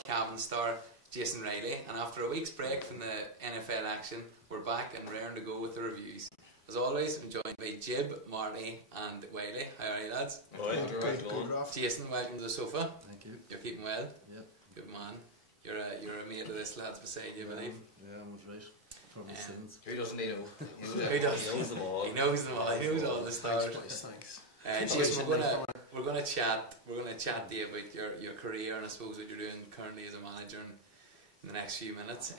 Cavan star Jason O'Reilly, and after a week's break from the NFL action, we're back and raring to go with the reviews. As always, I'm joined by Jib, Marty and Wiley. How are you, lads? Good. Jason, welcome to the sofa. Thank you. You're keeping well? Yep. Good man. You're a mate of this lad's beside you, I believe. Yeah, I'm right. Probably since. Who doesn't need him? Who does? He knows them all. He knows them all. He knows all the stars. Thanks. Jason, we're gonna chat to you about your career and I suppose what you're doing currently as a manager in the next few minutes,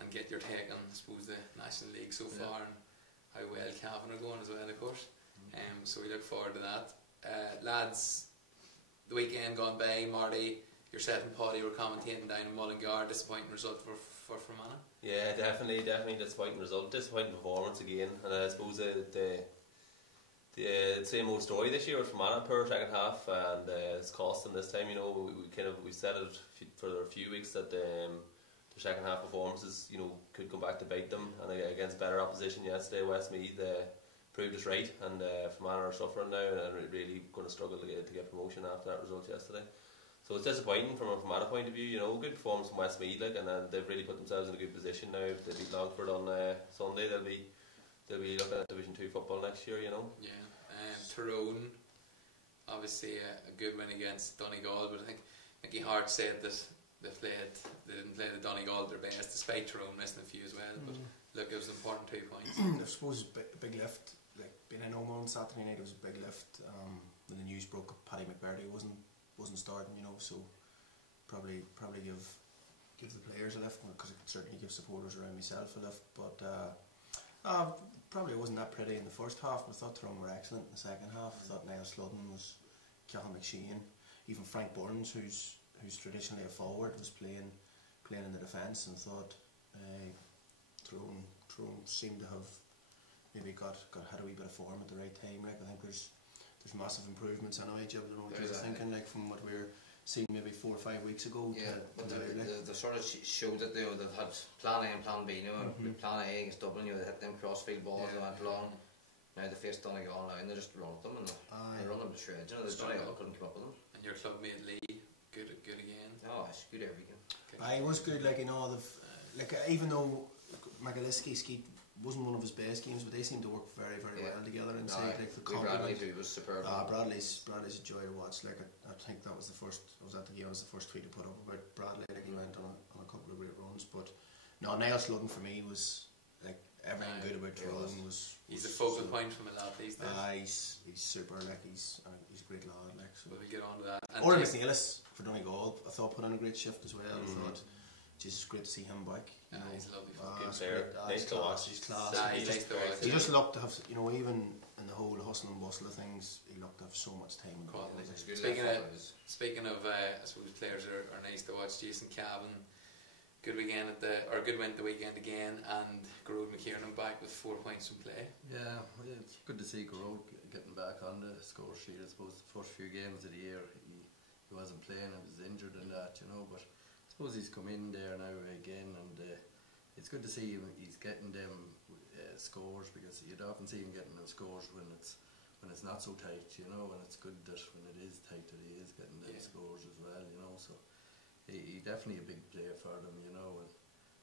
and get your take on I suppose the National League so far and how well Cavan are going as well, of course. So we look forward to that. Lads, the weekend gone by, Marty, yourself and Paddy were commentating down in Mullingar. Disappointing result for Fermanagh. Yeah, definitely disappointing result, disappointing performance again, and I suppose the same old story this year with Fermanagh per second half, and it's cost them this time. You know, we said it for a few weeks that their second half performances, you know, could come back to bite them, and against better opposition yesterday, Westmeath proved us right, and Fermanagh are suffering now and are really going to struggle to get promotion after that result yesterday. So it's disappointing from a Fermanagh point of view. You know, good performance from Westmeath, and then they've really put themselves in a good position now. If they beat Longford on Sunday, they'll be looking at Division 2 football next year. You know. Yeah. Tyrone, obviously a good win against Donegal, but I think Mickey Hart said that they didn't play the Donegal their best, despite Tyrone missing a few as well. But look, it was an important 2 points. I suppose a big lift. Like being in Omo on Saturday night, it was a big lift. When the news broke up, Paddy McBurdy wasn't starting, you know, so probably give the players a lift, because it could certainly give supporters around myself a lift. But probably wasn't that pretty in the first half. I thought Tyrone were excellent in the second half. I thought Niall Sludden was Cavan McShane, even Frank Burns, who's traditionally a forward, was playing in the defence, and thought Tyrone seemed to have maybe had a wee bit of form at the right time. Like, I think there's massive improvements anyway. I don't know what you're thinking, like, from what we were seeing maybe 4 or 5 weeks ago. Yeah, but they sort of showed that they've had plan A and plan B. You know, plan A against Dublin, you know, they hit them crossfield balls, they went long. Now they faced Donegal now, and they just run at them, and they run them to shreds. You know, Donegal couldn't keep up with them. And your clubmate Lee, good again. Oh, it's good every game. I was good, like, you know, even though Magaliski's wasn't one of his best games, but they seem to work very, very well together inside. Like, the Bradley too was superb. Bradley's a joy to watch. Like, I think that was the first. I was at the game. It was the first tweet to put up about Bradley. Like, he went on a couple of great runs. But no, Niall Sludden for me was like everything good about Tyrone was. He's a focal point from a lot these days. He's super. Like, he's a great lad. Like, so. We'll get on to that. Or McNeilis for Donegal, I thought put in a great shift as well. I thought. Just great to see him back. He's a lovely player. Nice to watch. He's class. He just looked to have, you know, even in the whole hustle and bustle of things, he looked to have so much time. Speaking of, I suppose players are nice to watch. Jason Cavan, good win the weekend again, and Garode McKiernan back with 4 points in play. Yeah, it's good to see Garode getting back on the score sheet. I suppose the first few games of the year he wasn't playing, he was injured and that, you know, but I suppose he's come in there now again, and it's good to see him. He's getting them scores, because you'd often see him getting them scores when it's not so tight, you know. And it's good that when it is tight that he is getting them scores as well, you know. So he definitely a big player for them, you know. And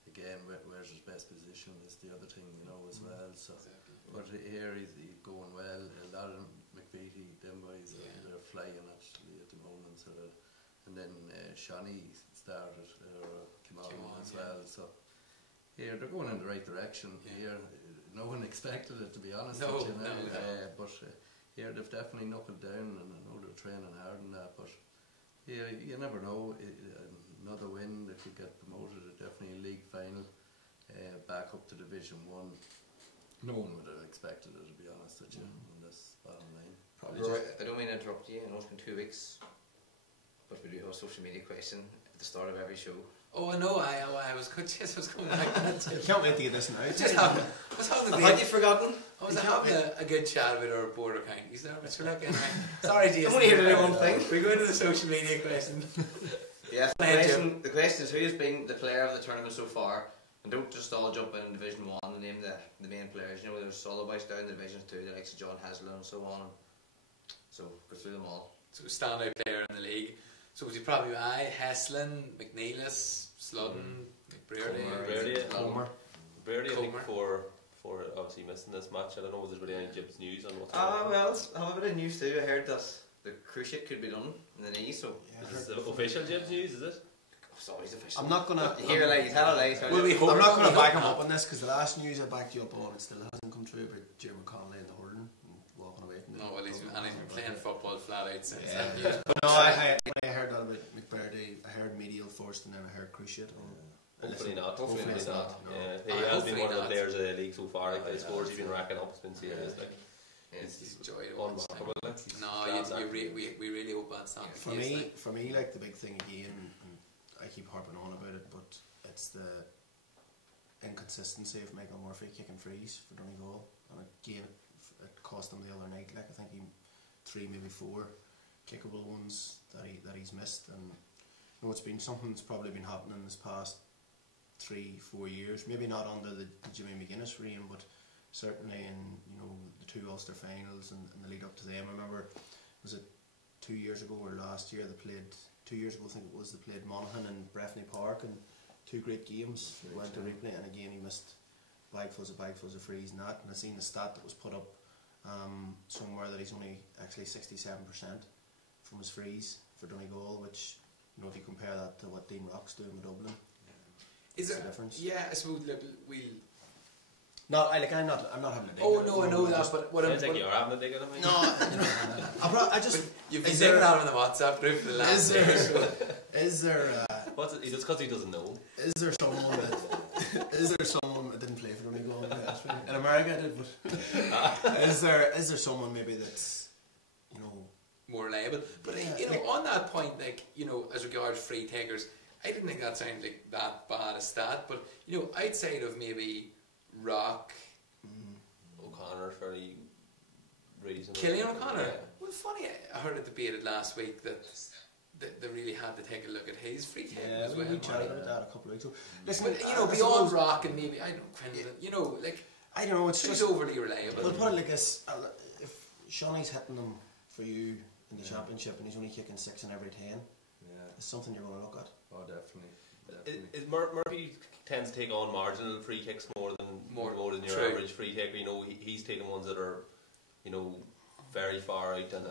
again, where's his best position is the other thing, you know, as well. So, but here he's going well. A lot of McVitie, them boys, they're flying actually at the moment. So and then Shawnee started came on as well. So here they're going in the right direction. Here no one expected it, to be honest. No. But here they've definitely knuckled down, and I know they're training hard and that. But here you never know. Another win, they could get promoted. Definitely a league final, back up to Division 1. No one would have expected it, to be honest with you, on this bottom line. I don't mean to interrupt you. I know it's been 2 weeks. But we do have a social media question at the start of every show. Oh, I know. I was going back to that. You can't wait to get this now. Have you forgotten? I was having a good chat with our border counties there, Mr. Luck. Sorry, Jason. I'm only here to do one thing. We're going to the social media question. Yes, the question is, who has been the player of the tournament so far? And don't just all jump in Division 1 and name the main players. You know, there's other boys down in Division 2, the likes of John Haslam and so on. So go through them all. So standout player in the league. So was he probably Heslin, McNeilis, Sludden, McBreardy, Comer. Brady, I think for obviously missing this match. I don't know if there's really any Jibs news on what's going on. Well, I have a bit of news too. I heard that the cruciate could be done in the knee, so... Is this the official Jibs news, is it? It's always official. I'm not gonna... Hear like, tell a lie. I'm not gonna back him up on this, because the last news I backed you up on, it still hasn't come true about Jim Connolly and the hurling and walking away from the... No, well, he's been playing football flat out since Yeah. that news. But no, when I heard that about McBurdy, I heard medial first and then I heard cruciate. Hopefully not. Hopefully Hopefully not. not. No. Yeah. He has been one of the players of the league so far. Like, the scores he's been racking up has been serious. Like, He's enjoyed it. unremarkable. Like, No, we really hope that's not the case. For me, like the big thing again, and I keep harping on about it, but it's the inconsistency of Michael Murphy kicking frees for Donegal, and again, it cost him the other night. Like I think he 3, maybe 4 kickable ones that he's missed, and you know it's been something that's probably been happening this past 3-4 years. Maybe not under the Jimmy McGuinness reign, but certainly in the 2 Ulster finals and the lead up to them. I remember, was it 2 years ago or last year they played? 2 years ago I think it was. They played Monaghan and Breffni Park, and 2 great games. Went to replay, and again he missed bagfuls of frees and that. And I seen the stat that was put up somewhere that he's only actually 67% from his frees for Donegal, which if you compare that to what Dean Rock's doing with Dublin, Is the there difference? Yeah, I suppose we'll. No, I'm not having a dig. Oh no, I know that, but what I'm. sounds like you're having a dig at him. No, I just. You've been digging out on the WhatsApp group for the last day or so. Is there? What's it? Just because he doesn't know. Is there someone that didn't play for Donegal in America? I did, but is there someone maybe that's more reliable? But on that point, like as regards free takers, I didn't think that sounded like that bad a stat. But outside of maybe Rock, O'Connor, fairly reasonable. Killian O'Connor. Yeah. Well, funny, I heard it debated last week that they really had to take a look at his free taking as well. We chatted about that a couple of weeks ago. Listen, but beyond Rock and maybe I don't know, like I don't know. It's just just overly reliable. We'll put it like this: if Shawnee's hitting them for you in the championship and he's only kicking 6 in every 10, it's something you're going to look at. Oh, definitely. Is Murphy tends to take on marginal free kicks more than your True. average free taker. He's taking ones that are, very far out and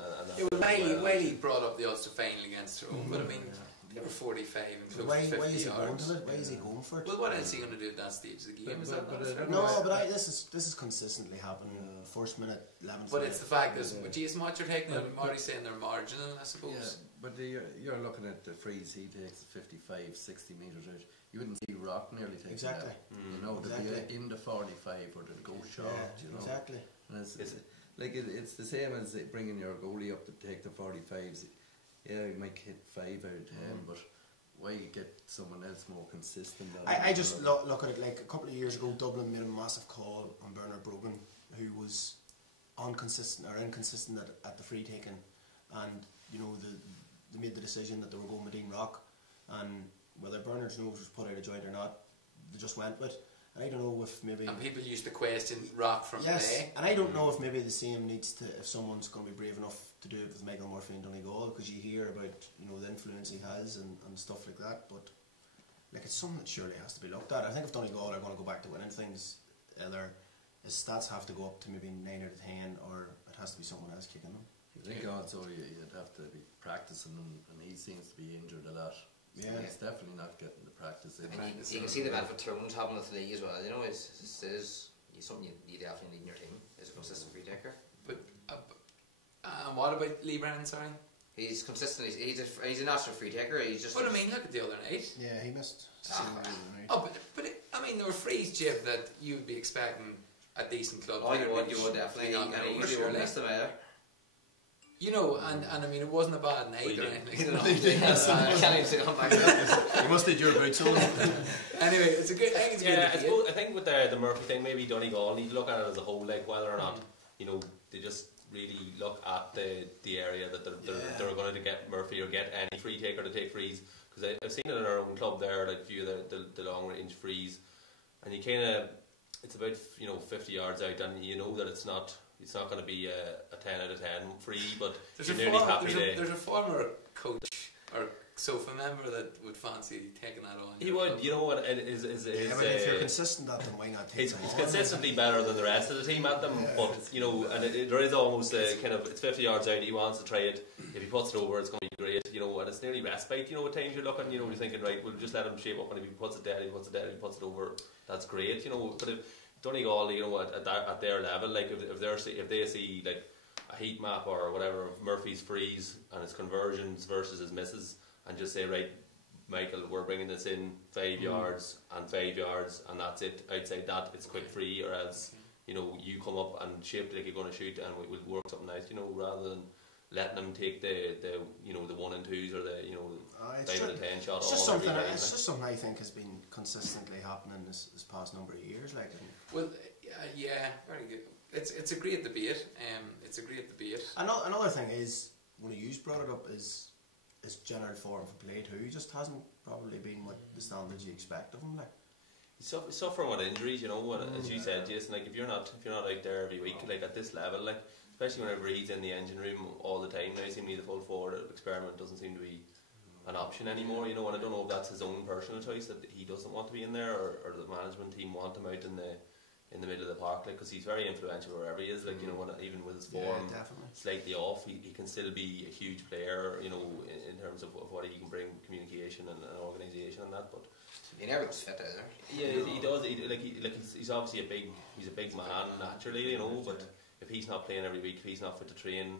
Wiley brought up the Ulster final against Tyrone, but I mean they were 45 and close Why to 50 is he going yards. to it? Why is he going for it? Well, what else is he going to do at that stage of the game? Is that not fair? No, but this is consistently happening. First minute, 11th. But it's the fact that Jason, what you're taking, Marty's saying they're marginal, I suppose. Yeah, but you're looking at the frees he takes 55, 60 metres out. You wouldn't see Rock nearly take Exactly. that. They'd be in the 45 or they'd go short. Exactly. And it's the same as bringing your goalie up to take the 45s. Yeah, you might hit 5 out of 10, but why get someone else more consistent? I just look at it like a couple of years ago, Dublin made a massive call on Bernard Brogan, who was inconsistent at the free taking, and they made the decision that they were going with Dean Rock, and whether Bernard's nose was put out of joint or not, they just went with it. I don't know if maybe... And people used to question Rock from play. And I don't know if maybe the same needs to... If someone's going to be brave enough to do it with Michael Murphy and Donegal, because you hear about, the influence he has and stuff like that, but it's something that surely has to be looked at. I think if Donegal are going to go back to winning things, either his stats have to go up to maybe 9 out of 10, or it has to be someone else kicking them. I think also you'd have to be practicing, and he seems to be injured a lot. Yeah, he's definitely not getting the practice in. And you can see the benefit Tyrone's having with the league as well. It's something you definitely need in your team. Is a consistent free taker. But what about Lee Brennan? Sorry, he's consistent. He's a natural free taker. He's just. But I mean, look at the other night. Yeah, he missed. But I mean, there were frees, Jib, that you'd be expecting a decent club. Oh, you would definitely. And he usually won't miss them either. And I mean, it wasn't a bad night or anything. I can't even say come back to that. You must have your boots on. Anyway, it's a good. I think it's good. I think with the Murphy thing, maybe Donegal need to look at it as a whole, like whether or not they just really look at the area that they're going to get Murphy or get any free taker to take frees, because I've seen it in our own club there, like view the long range frees, and you kind of it's about 50 yards out, and that it's not going to be a 10 out of 10 free, but you're nearly happy there's a former coach or sofa member that would fancy taking that on. He would, you know what? It is Yeah, but if you're consistent at them, why not take it's them on? consistently better than the rest of the team at them, but you know, and there is almost a kind of, it's 50 yards out, he wants to try it. If he puts it over, it's going to be great, you know, and it's nearly respite, you know, at times you're looking, you know, you're thinking, right, we'll just let him shape up, and if he puts it dead, he puts it over, that's great, you know. But if Donegal, you know, at their level, like if they see like a heat map or whatever of Murphy's frees and his conversions versus his misses, and just say, right, Michael, we're bringing this in 5 yards and 5 yards, and that's it. Outside that, it's quick free, or else, you know, you come up and shape it like you're going to shoot, and we'll work something out, you know, rather than letting them take the you know, the 1 and 2s or the, you know, 5 and 10 shot. It's just something I think has been consistently happening this past number of years. Like, well, yeah, very good. It's a great debate. It's a great debate. Another thing is, when you brought it up, is general form for play too. He just hasn't probably been what the standards you expect of him. Like, he's suffering with injuries, you know. As you said, Jason, like if you're not out there every week, like at this level, like especially whenever he's in the engine room all the time. Now, seemingly the full forward experiment doesn't seem to be an option anymore, you know. And I don't know if that's his own personal choice that he doesn't want to be in there, or the management team want him out in the middle of the park, like, because he's very influential wherever he is, like, you know, even with his form slightly off, he can still be a huge player, you know, in terms of what he can bring, communication and organisation and that. But he never was fit either. Yeah, he does. He's obviously he's a big man naturally, you know. But if he's not playing every week, if he's not fit to train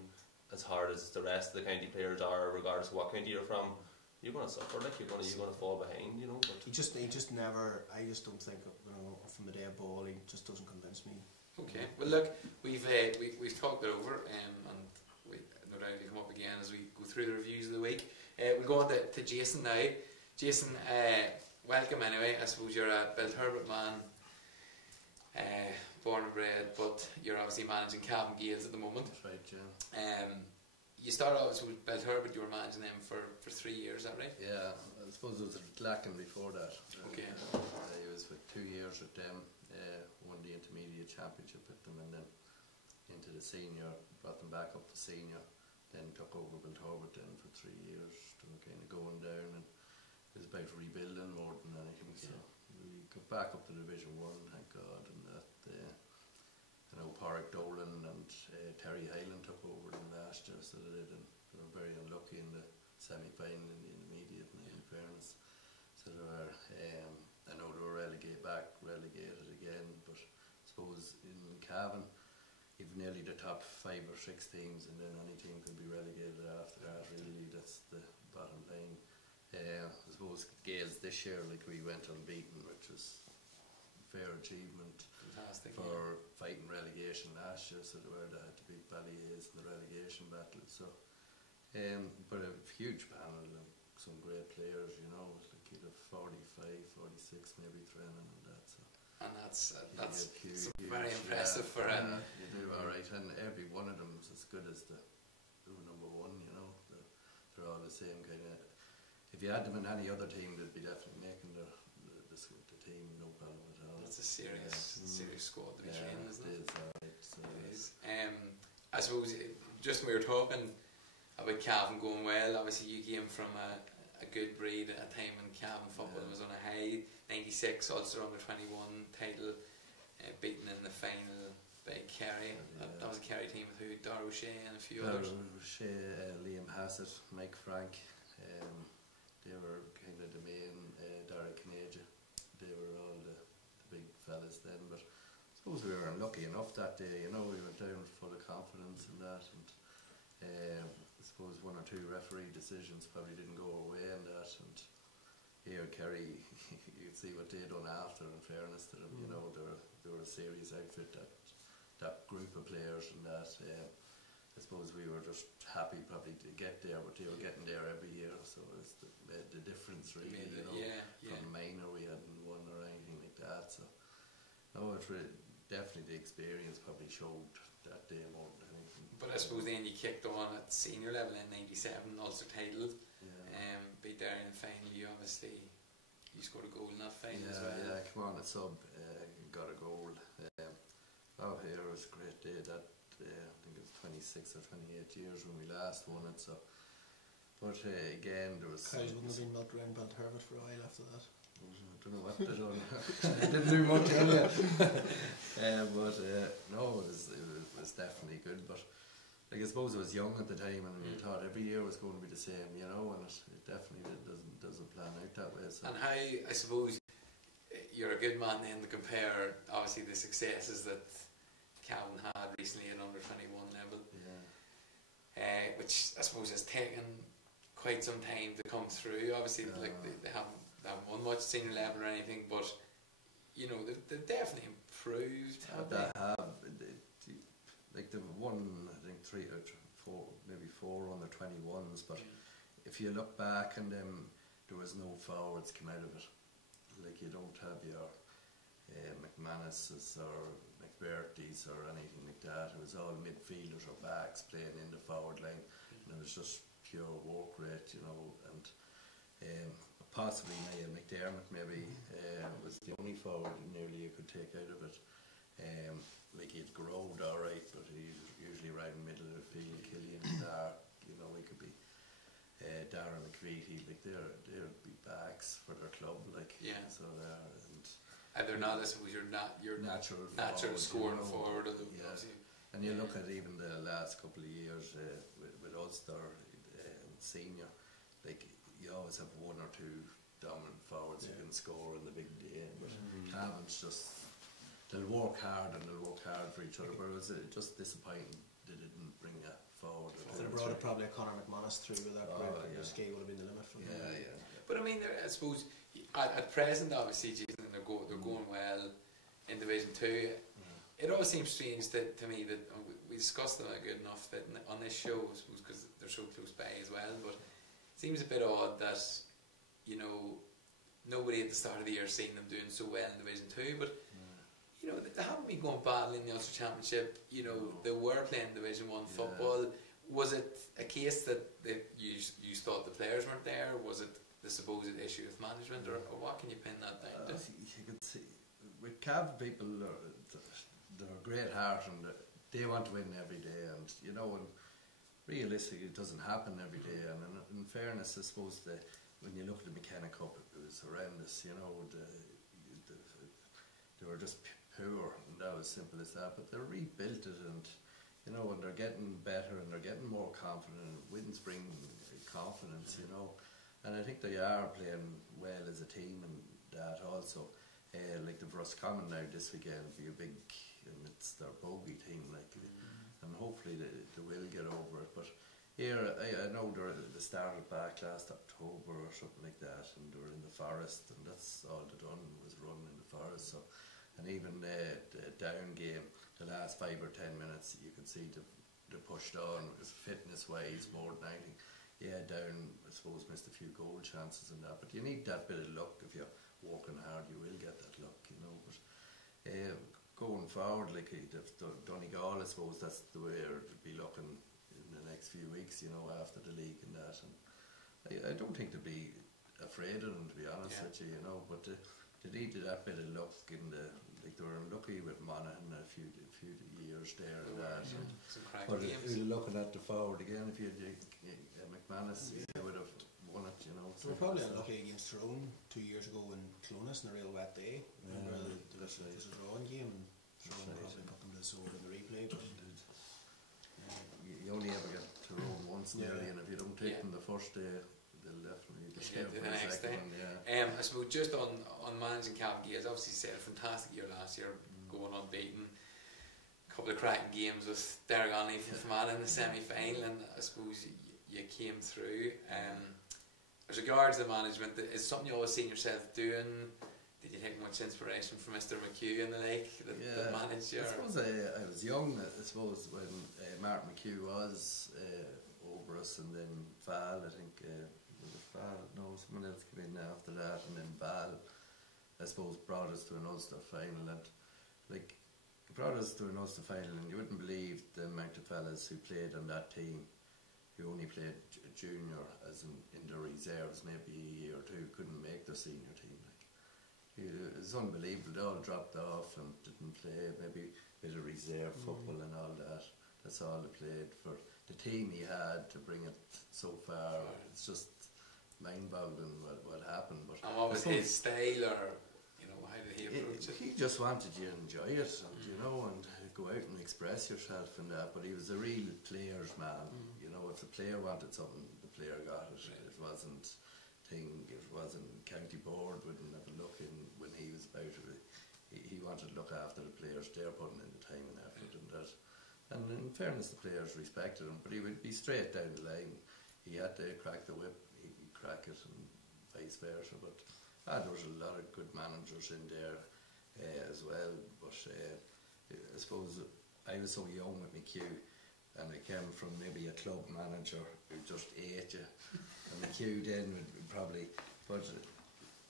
as hard as the rest of the county players are, regardless of what county you're from, you're going to suffer. Like, you're going to fall behind, you know. But he just never. I just don't think, you know, from the day of ball, he just doesn't convince me. Okay, well look, we've talked it over, and we no doubt will come up again as we go through the reviews of the week. We'll go on to Jason now. Jason, welcome anyway. I suppose you're a Belturbet man, born and bred, but you're obviously managing Cavan Gaels at the moment. That's right, yeah. You started off with Belturbet, you were managing them for 3 years, is that right? Yeah, I suppose it was Lacken before that. Okay. I was for 2 years with them, won the intermediate championship with them, and then into the senior, brought them back up to senior, then took over Belturbet then for 3 years. They were kind of going down, and it was about rebuilding more than anything. So we got back up to Division 1, thank God, and that, you know, Porrick Dolan and Terry Hyland took over them last year, so they did, and they were very unlucky in the semi-final in the intermediate, in fairness. So they were, I know they were relegated again, but I suppose in Cavan, you've nearly the top 5 or 6 teams, and then any team can be relegated after that, really. That's the bottom line. I suppose Gaels this year, like, we went unbeaten, which was a fair achievement. Fantastic. For fighting relegation last year, so they had to beat Ballyhays in the relegation battle. So, but a huge panel, and some great players, you know, like you'd have 45, 46 maybe training and that. So. And that's huge, very impressive for him. You do alright, and every one of them is as good as the number 1, you know. They're all the same kind of. If you had them in any other team, they'd be definitely making the team, no problem at all. It's a serious squad to be training, isn't it? It is. I suppose, just when we were talking about Cavan going well, obviously you came from a good breed at a time when Cavan football was on a high. 96 Ulster under 21 title, beaten in the final by Kerry. That was a Kerry team with who? Dar O'Shea and a few others. O'Shea, Liam Hassett, Mike Frank. They were kind of the main, Derek Knaja. They were all the big fellas then, but I suppose we were unlucky enough that day, you know. We went down full of confidence in that, and I suppose 1 or 2 referee decisions probably didn't go our way in that, and here Kerry, you could see what they done after, in fairness to them, you know. They were a serious outfit, that group of players, and that I suppose we were just happy probably to get there, but they were getting there every year, so it's the difference really, you know. From minor we hadn't won or anything like that, so no, it's really, definitely the experience probably showed that day more than anything. But I suppose then you kicked on at senior level in 97, Ulster title, beat there in the final. You obviously, you scored a goal in that final as well. Yeah, come on, a sub, got a goal. Here it was a great day. That I think it was 26 or 28 years when we last won it, so But again, there was... Cows wouldn't have been milked around Belturbet for a while after that. I don't know what they done. I didn't do much earlier. But no, it was definitely good. But like, I suppose I was young at the time, and you thought every year was going to be the same, you know, and it definitely doesn't plan out that way. So. And how, I suppose, you're a good man then to compare, obviously, the successes that Cavan had recently at under 21 level, which I suppose has taken quite some time to come through. Obviously, like they haven't won much senior level or anything, but you know they've definitely improved. Like they've won, I think 3 or 4, maybe 4 under 21s. But if you look back and there was no forwards come out of it. Like you don't have your McManus's or McBurtys or anything like that. It was all midfielders or backs playing in the forward line, and it was just pure work rate, you know. And possibly Niall McDermott maybe was the only forward nearly you could take out of it. Like he'd growed alright, but he's usually right in the middle of the field. Killian Stark, you know, he could be Darren McCready, like they'd be backs for their club, like so and they're not, I suppose, your natural scoring forward of the And you look at even the last couple of years with Ulster senior, like you always have 1 or 2 dominant forwards who can score in the big day, but Cavan's just, they'll work hard for each other, but it was just disappointing they didn't bring a forward. If they brought probably a Conor McManus through with that the skate would have been the limit for them. But I mean, I suppose at present, obviously, Jason, they're going well in Division 2. It always seems strange to me that we discussed them good enough that on this show, I suppose, because they're so close by as well, but it seems a bit odd that, you know, nobody at the start of the year seen them doing so well in Division 2, but you know, they haven't been going badly in the Ulster Championship. You know, they were playing Division 1 football. Was it a case that you thought the players weren't there? Was it the supposed issue of management, or what can you pin that down to? You could see with Cavan people, they're a great heart and they want to win every day, and you know, and realistically it doesn't happen every day. And in fairness, I suppose when you look at the McKenna Cup, it was horrendous. You know, they were just poor, and that was simple as that. But they rebuilt it, and you know, and they're getting better and they're getting more confident. Wins bring confidence, you know. And I think they are playing well as a team, and that also, like the Roscommon now this weekend will be a big, and it's their bogey team, like, and hopefully they will get over it. But here, I know they started back last October or something like that, and they were in the forest, and that's all they done was run in the forest. So, and even the down game, the last 5 or 10 minutes, you could see they pushed on, fitness wise more than anything. Down, I suppose, missed a few goal chances and that, but you need that bit of luck. If you're working hard, you will get that luck, you know. But going forward, like Donegal, I suppose that's the way it'll be looking in the next few weeks, you know, after the league and that. And I don't think they'll be afraid of them, to be honest with you, you know. But they needed that bit of luck, given like they were unlucky with Monaghan a few years there and that. But if you're looking at the forward again, if you had McManus, they would have won it, you know. So we're probably unlucky against Tyrone 2 years ago in Clonus in a real wet day. Remember there was a drawing game, and Tyrone probably put them to the sword in the replay. But you only ever get Tyrone once nearly, and if you don't take them the first day, they'll definitely be scared for the next one. I suppose just on managing Cavan Gaels, obviously said a fantastic year last year, going unbeaten. A couple of cracking games with Derek Onley from Fermanagh in the semi-final, and I suppose you came through. As regards the management, is something you always seen yourself doing? Did you take much inspiration from Mr. McHugh and the like that managed your... I suppose I was young, I suppose, when Martin McHugh was over us, and then Val, I think, was it Val? No, someone else came in after that, and then Val, I suppose, brought us to an Ulster final, and like, brought us to an Ulster final, and you wouldn't believe the amount of fellas who played on that team who only played junior as in the reserves, maybe a year or two, couldn't make the senior team. Like, it was unbelievable. They all dropped off and didn't play, maybe a bit of reserve football and all that. That's all they played for the team he had to bring it so far. It's just mind-boggling what happened. But and what was his style, or how did he approach it? He just wanted you to enjoy it, and and go out and express yourself and that. But he was a real player's man. If the player wanted something, the player got it. Right. It wasn't county board wouldn't have a look in when he was about it. He wanted to look after the players. They're putting in the time and effort and that. And in fairness, the players respected him, but he would be straight down the line. He had to crack the whip, he'd crack it, and vice versa. But there was a lot of good managers in there as well. But I suppose I was so young with McHugh, and I came from maybe a club manager who just ate you. And McHugh then would probably, but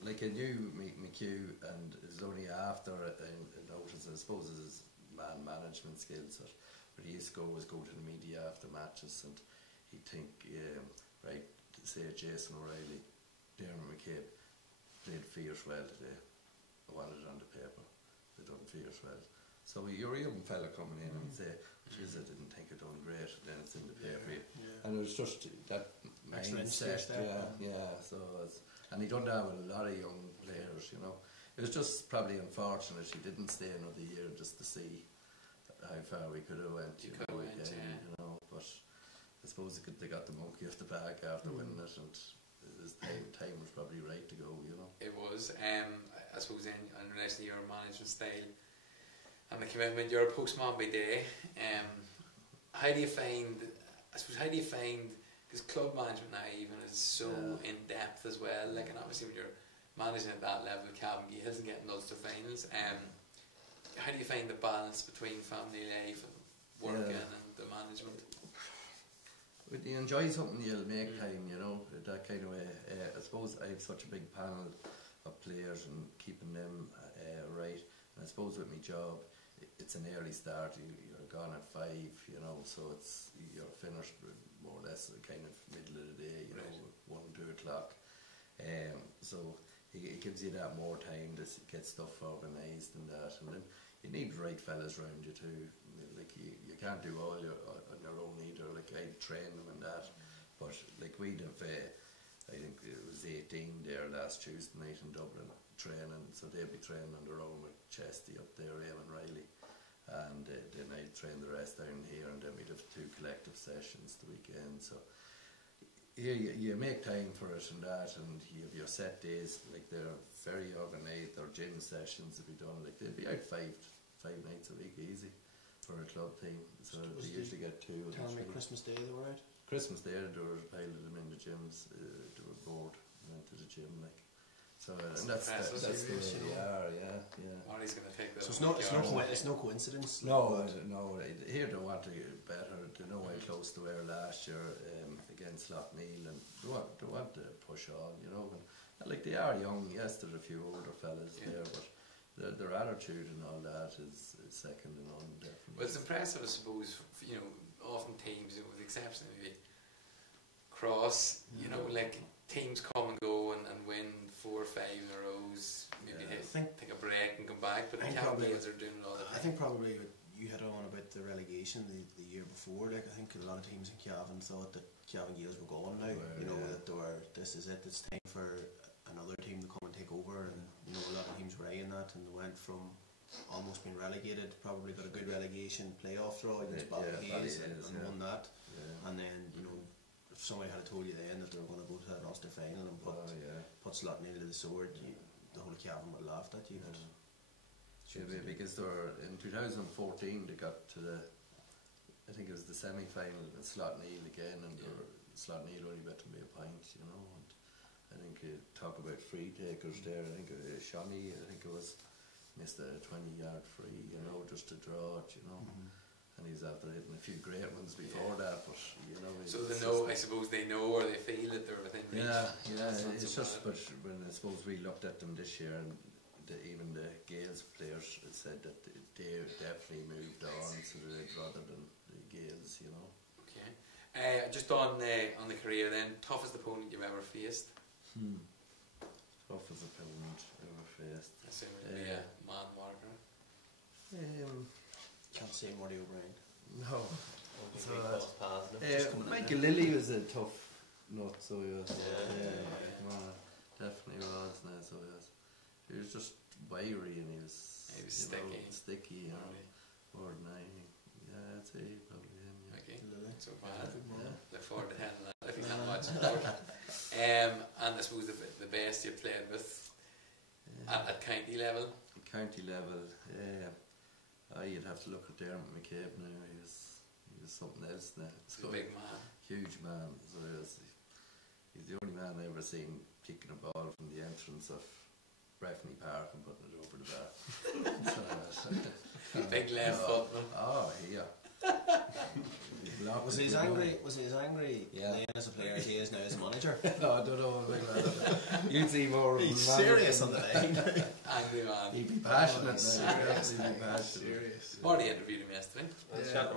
like I knew McHugh, and it was only after I noticed, I suppose, his man management skills. But he used to go to the media after matches, and he'd think, right, say Jason O'Reilly, Darren McCabe played fierce well today. I wanted it on the paper. They done fierce well. So you're a young fella coming in and say, geez, I didn't think it done great. Then it's in the paper, and it was just that mindset. So and he done that with a lot of young players. It was just probably unfortunate he didn't stay another year just to see how far we could have went. But I suppose they got the monkey off the back after winning it, and his time was probably right to go. It was. I suppose in relation to your management style and the commitment, you're a postman by day. How do you find? Because club management now even is so in depth as well. Like, and obviously when you're managing at that level, Cavan Gaels and getting Ulster finals. How do you find the balance between family life and working and the management? When you enjoy something, you'll make time. That kind of way. I suppose I have such a big panel of players and keeping them right. And I suppose with my job, it's an early start. You're gone at 5, so you're finished more or less kind of middle of the day, 1, 2 o'clock. So it gives you that more time to get stuff organised and that. And then you need the right fellas around you too. Like you can't do all on your own either. Like I train them and that, but like we'd have, I think it was 18 there last Tuesday night in Dublin training, so they'd be training on their own with Chesty up there, Eamon Riley, and then I'd train the rest down here, and then we'd have 2 collective sessions the weekend. So here you make time for it and that, and you have your set days. Like they're very organised. Their gym sessions to be done. Like they'd be out 5 nights a week easy for a club team. So they usually get 2. Tell me Christmas Day they were out. Christmas Day they were piling them in the gyms. They were bored and went to the gym like. So and that's the way they are. Marty's going to take that. So it's no coincidence. No. Here they want to get better. They know how close they were last year against Lochneil, and they want to push on. And like they are young. Yes, there's a few older fellas there, but their attitude and all that is second to none. Definitely. Well, it's impressive, I suppose. Often teams, with the exception of maybe Cross, like teams come and go and win 4 or 5 in a row. Maybe take a break and come back. But the Cavan Gaels are doing it all the time. I think probably you had on about the relegation the year before. Like I think a lot of teams in Cavan thought that Cavan Gaels were gone now. That this is it. It's time for another team to come and take over. And a lot of teams were eyeing that, and they went from almost being relegated, probably got a good relegation playoff draw against Ballyhaise and won that. And then if somebody had told you then that they were going to go to that Ulster final and put Slotnail to the sword, the whole of Cavan would have laughed at you. Because they were in 2014 they got to I think it was the semi-final at Slotnail again, and Slotnail only bet them by a point, and I think talk about free takers there. I think Shawnee, I think it was, missed a 20-yard free, just to draw it, and he's after hitting a few great ones before that, but so they know, I suppose they know, or they feel that they're within reach. It's just, but when I suppose we looked at them this year, and even the Gaels players said that they definitely moved on to it rather than the Gaels, Okay. Just on the career then, toughest opponent you've ever faced? Toughest opponent ever faced. Assuming to be a man marker. Can't say Marty O'Brien. No. Michael Lilly was a tough nut, so he was. Definitely was. Now, so he was just wiry and he was sticky. More than anything. Yeah, I'd say probably him. Yeah. Okay, so bad. Look forward to having that if he's not watching sport. And I suppose the best you played with at county level. County level, you'd have to look at Dermot McCabe now. He was something else now. He's a big man. Huge man. So he's the only man I ever seen kicking a ball from the entrance of Breffney Park and putting it over the bar. Big left foot. Oh, yeah. Was he as angry then as a player as he is now as a manager? No, I don't know. You'd see more. He's serious on the line. Angry man. He'd be passionate. Serious. Marty interviewed him yesterday. He's not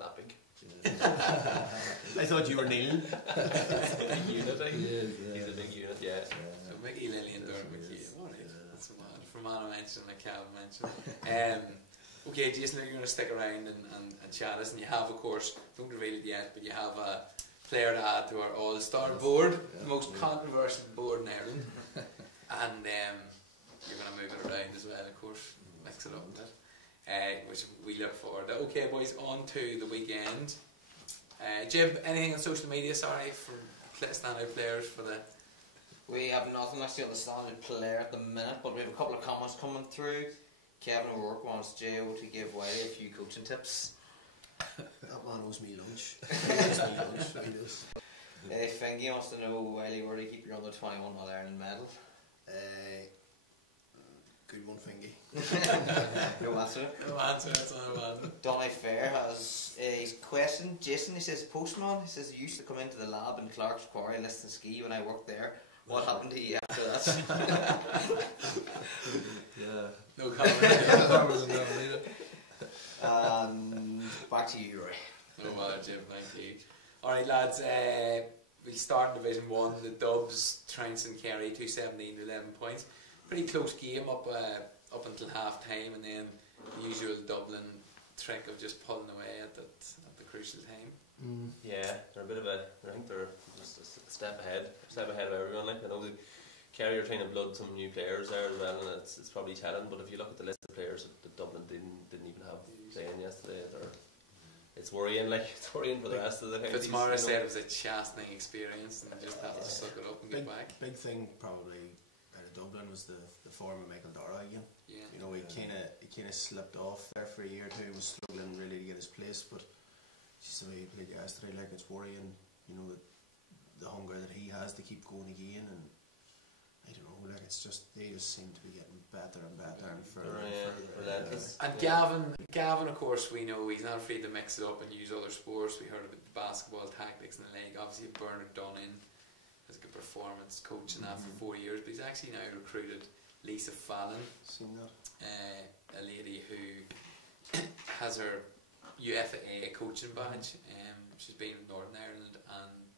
that big. I thought you were kneeling. He's a big unit, He's a big unit, yeah. So Mickey Lilly and Dermot McCabe. That's from Anna mentioned, like Cavan mentioned. Okay, Jason, you're going to stick around and chat us, and you have, of course, don't reveal it yet, but you have a player to add to our All-Star board, the most controversial board in Ireland, and you're going to move it around as well, of course, mix it up a bit, which we look forward to. Okay, boys, on to the weekend. Jib, anything on social media, sorry, for standout players for the... We have nothing actually on the standard player at the minute, but we have a couple of comments coming through. Kevin O'Rourke wants Jo to give Wiley a few coaching tips. That man owes me lunch. He does. Fingy wants to know, Wiley, where do you keep your under 21 All Ireland medal? Good one, Fingy. No answer. No answer, that's all I want. Donny Fair has a question. Jason, he says, postman, he says, you used to come into the lab in Clark's Quarry, Liston Ski when I worked there. What happened to you after that? Yeah. No comment. And back to you, Roy. No matter, Jim, thank you. Alright, lads, we'll start in Division 1. The Dubs trouncing Kerry 217 to 11 points. Pretty close game up until half time, and then the usual Dublin trick of just pulling away at the crucial time. Yeah, they're a bit of I think they're just a step ahead of everyone. Like, I know the Kerry are trying to blood some new players there as well, and it's probably telling. But if you look at the list of players that Dublin didn't even have playing yesterday, it's worrying. Like, it's worrying for the rest of the counties. Fitzmaurice said it was a chastening experience, and just have to suck it up and get back. Big thing probably out of Dublin was the form of Michael Dara again. Yeah. You know, he kind of slipped off there for a year or two. He was struggling really to get his place, but just the way he played yesterday, like, it's worrying. You know, the hunger that he has to keep going again, and I don't know, like, it's just, they just seem to be getting better and better and further and further. And Gavin, of course, we know he's not afraid to mix it up and use other sports. We heard about the basketball tactics in the league. Obviously, Bernard Dunning has a good performance coach in that for 4 years, but he's actually now recruited Lisa Fallon, seen that? A lady who has her UFA coaching badge. She's been in Northern Ireland and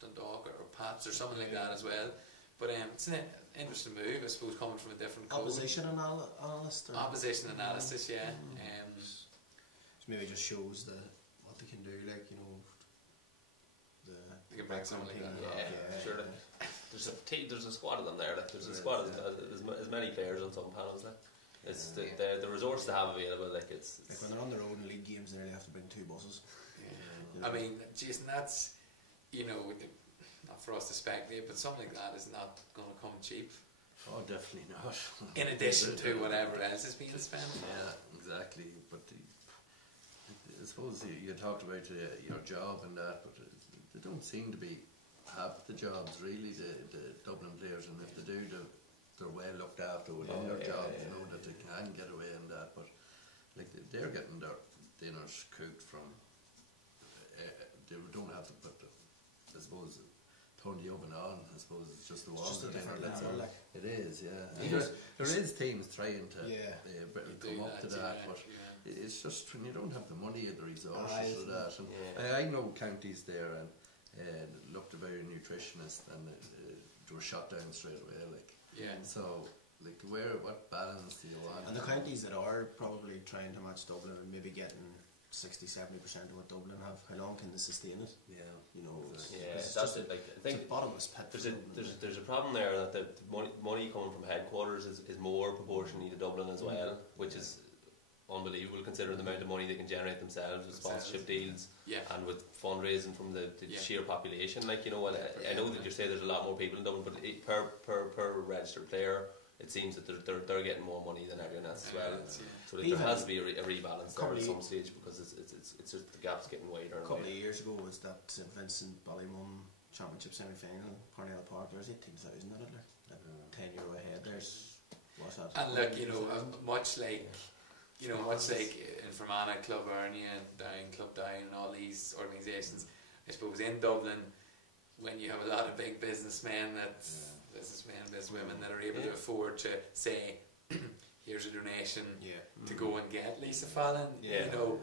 Dundalk or Pats or something like that as well. But it's an interesting move, I suppose, coming from a different coach. Opposition analyst? Or? Opposition analysis, yeah. So maybe it just shows what they can do, like, you know, they can bring something like that. Yeah, sure. There's a squad of them there. Like, there's a squad as many players on some panels. Like, it's the resource to have available. Like, it's like when they're on the road in league games, they nearly have to bring 2 buses. Yeah. You know? I mean, Jason, that's, you know, not for us to speculate, but something like that is not going to come cheap. Oh, definitely not. In addition to whatever else is being spent. Yeah, exactly. But I suppose you talked about your job and that, but they don't seem to be have the jobs really, the Dublin players, and if they do, they're well looked after within their jobs, you know, that they can get away in that. But like, they're getting their dinners cooked from. They don't have to put, I suppose, turn the oven on. I suppose it's just the water. It is, yeah. There is teams trying to come up to that, but it's just when you don't have the money or the resources for that. And I know counties there and looked about a nutritionist, and they were shot down straight away. Like, so, like, what balance do you want? And the counties that are probably trying to match Dublin and maybe getting 60-70% of what Dublin have. How long can they sustain it? Yeah. You know, That's it. Like, I think it's a bottomless pit. there's a problem there that the money coming from headquarters is more proportionally to Dublin as well, which is unbelievable considering the amount of money they can generate themselves with sponsorship deals and with fundraising from the sheer population. Like, you know, I know that you say there's a lot more people in Dublin, but per registered player, it seems that they're getting more money than everyone else as well. So there has to be a rebalance there at some stage, because it's just the gap's getting wider. A couple of years ago was that St Vincent Ballymun Championship semi-final, Parnell Park. There's 18,000 in it, like €10 a head. There's what's that? And look, you know, much like in Fermanagh, Club Ernia, Down, Club Down, and all these organisations, I suppose in Dublin, when you have a lot of big businessmen businesswomen that are able to afford to say, here's a donation to go and get Lisa Fallon, you know.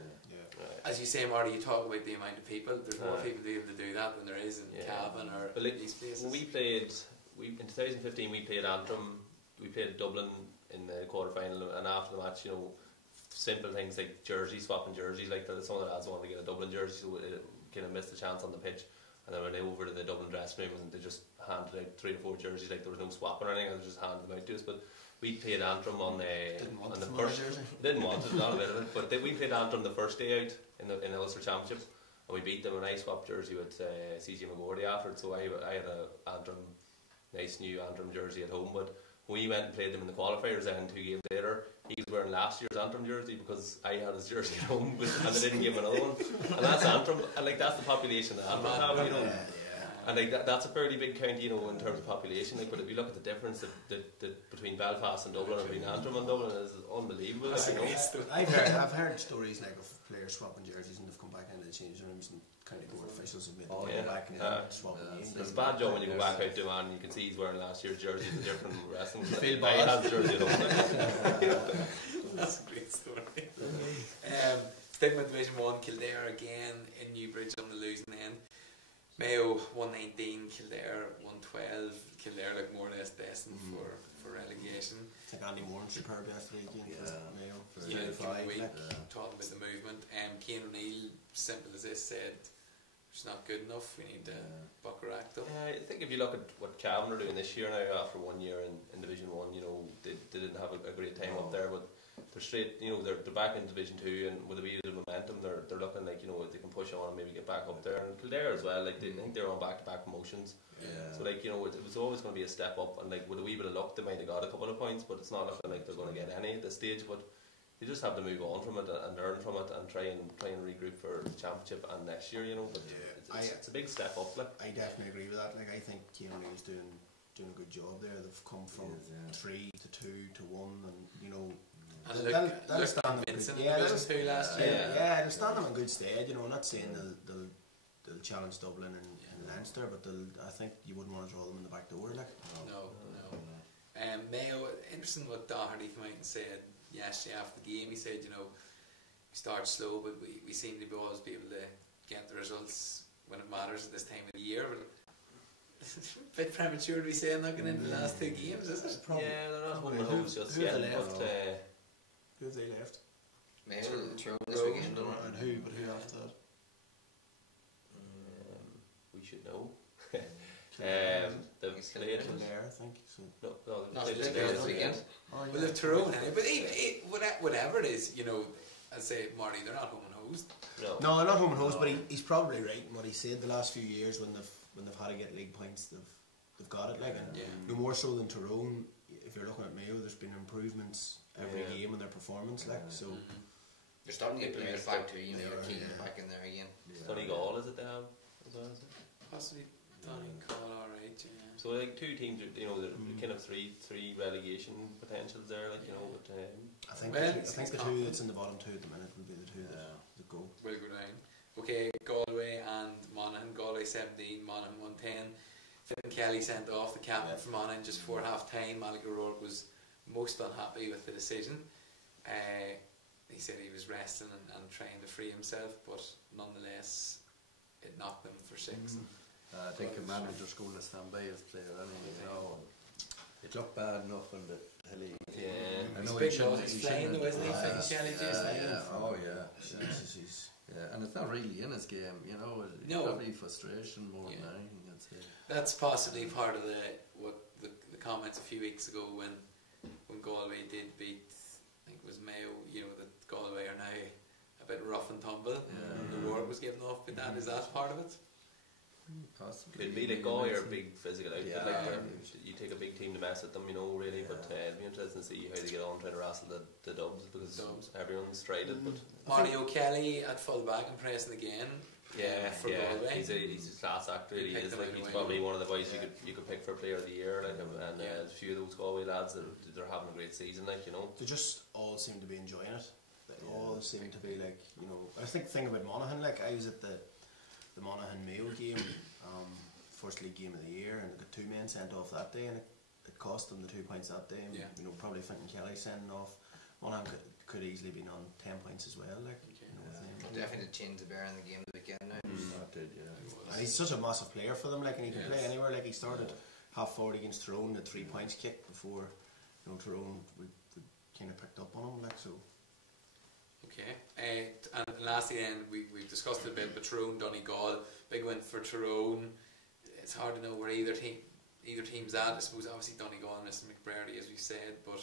As you say, Marty, you talk about the amount of people. There's more people to be able to do that than there is in Cavan or these places. When in 2015 we played Antrim, we played Dublin in the quarter final, and after the match, you know, simple things like swapping jerseys, like some of the lads wanted to get a Dublin jersey, so it kind of missed the chance on the pitch. And then when they over to the Dublin dressing room, and they just handed out 3 to 4 jerseys, like there was no swapping or anything, they just handed them out to us. But we played Antrim on the first. Didn't want it, not a bit of it. But we played Antrim the first day out in the Ulster Championship, and we beat them. And I swapped jersey with CJ McGordy after it, so I had a nice new Antrim jersey at home. But when we went and played them in the qualifiers, then 2 games later, he was wearing last year's Antrim jersey because I had his jersey at home, and they didn't give him another one. And that's Antrim, and like that's the population that Antrim have, you know. And like that's a fairly big county, you know, in terms of population. Like, but if you look at the difference between Belfast and Dublin, and between Antrim and Dublin, is unbelievable. Like, you know. I've heard stories like of players swapping jerseys and they've come back into the change rooms and county board officials have made them go back and swapping again. It's a bad job when you go back out to a man and you can see he's wearing last year's jersey with a different wrestling. You feel bad. I have the jersey at home. That's a great story. Sticking with Division 1, Kildare again in Newbridge on the losing end. Mayo 119, Kildare 112. Kildare look more or less destined for relegation. I think Andy Moran superb yesterday again for Mayo. During the week, talking about the movement. Cian O'Neill, simple as this, said it's not good enough, we need to buck our act up. I think if you look at what Cavan are doing this year now, after 1 year in Division 1, you know, they didn't have a great time up there, but they're straight, you know, they're back in Division 2, and with a wee bit of momentum, they're looking like, you know, they can push on and maybe get back up there. And Kildare as well, like I think they're on back-to-back promotions, so like, you know, it was always going to be a step up, and like with a wee bit of luck they might have got a couple of points, but it's not looking like they're going to get any at this stage. But you just have to move on from it and learn from it and try and regroup for the championship and next year, you know. But it's a big step up. Like, I definitely agree with that. Like, I think Cian O'Neill's doing a good job there. They've come from 3 to 2 to 1, and you know. And they'll stand them in Division 2 last year. Yeah, they'll stand them in good stead. You know, I'm not saying they'll challenge Dublin and Leinster, but I think you wouldn't want to draw them in the back door. Like, no. Mayo, interesting what Doherty came out and said yesterday after the game. He said, you know, we start slow, but we seem to always be able to get the results when it matters at this time of the year. But it's a bit premature to be saying that going into the last 2 games, is it? Yeah, they're not home and home just yet. Who have they left? Mayo, Tyrone this weekend, and who after that? We should know. They've played Kildare, I think. So. No, they played this weekend. Well, they've Tyrone, but whatever it is, you know, I say, Marty, they're not home and host. No, not home and host, but he's probably right in what he said. The last few years when they've had to get league points, they've got it. Like, and no more so than Tyrone. If you're looking at Mayo, there's been improvements every game in their performance. Like, so they're starting to get players back too. You know, you're keen back in there again. Donegal, is it they have? Possibly Donegal, alright. Yeah. So like 2 teams, you know, they're kind of three relegation potentials there. Like, you know, but I think the 2 that's in the bottom 2 at the minute will be the 2 that go. Will go down. Okay, Galway and Monaghan. Galway 17, Monaghan 110. Finn Kelly sent off the captain for Monaghan just before half time. Malik O'Rourke was most unhappy with the decision. He said he was resting and trying to free himself, but nonetheless it knocked him for 6. I think a manager's going to stand by his player anyway, you know. It looked bad enough on the hilly. Yeah. I He's know big he shouldn't- though, he's he flying shouldn't though, isn't he? have- Flying Shelley Jason. Oh yeah. Jesus, Yeah, and it's not really in his game, you know. It's No. probably frustration more than Yeah. anything, I'd say. That's possibly part of the comments a few weeks ago when Galway did beat, I think it was Mayo, you know, that Galway are now a bit rough and tumble. And the word was given off with that. Is that part of it? Possibly. Could be like Galway are a big physical outfit. Yeah. Like you take a big team to mess with them, you know, really. But it'd be interesting to see how they get on trying to wrestle the Dubs because everyone's tried it. But Mario Kelly at full back and pressing again. For Galway. He's a class actor. Really Picked is. him Like out he's of probably the way. one of the boys you could pick for Player of the Year. Like, and a few of those Galway lads they're having a great season. Like, you know, they just all seem to be enjoying it. They all seem to be like, you know. I think the thing about Monaghan, like I was at the Monaghan Mayo game, first league game of the year, and they got 2 men sent off that day, and it cost them the 2 points that day. And, you know, probably thinking Kelly sending off Monaghan could easily been on 10 points as well. Like, you know, Definitely to change the bear in the game the weekend now. That did, yeah. and he's such a massive player for them. Like, and he can play anywhere. Like, he started half forward against Tyrone, the 3 points kicked before, you know, Tyrone we kind of picked up on him. Like, so. Okay. And lastly then, we've discussed it a bit, but Tyrone, Donegal, big win for Tyrone. It's hard to know where either team's at. I suppose obviously Donegal and Mr. McBrady, as we said, but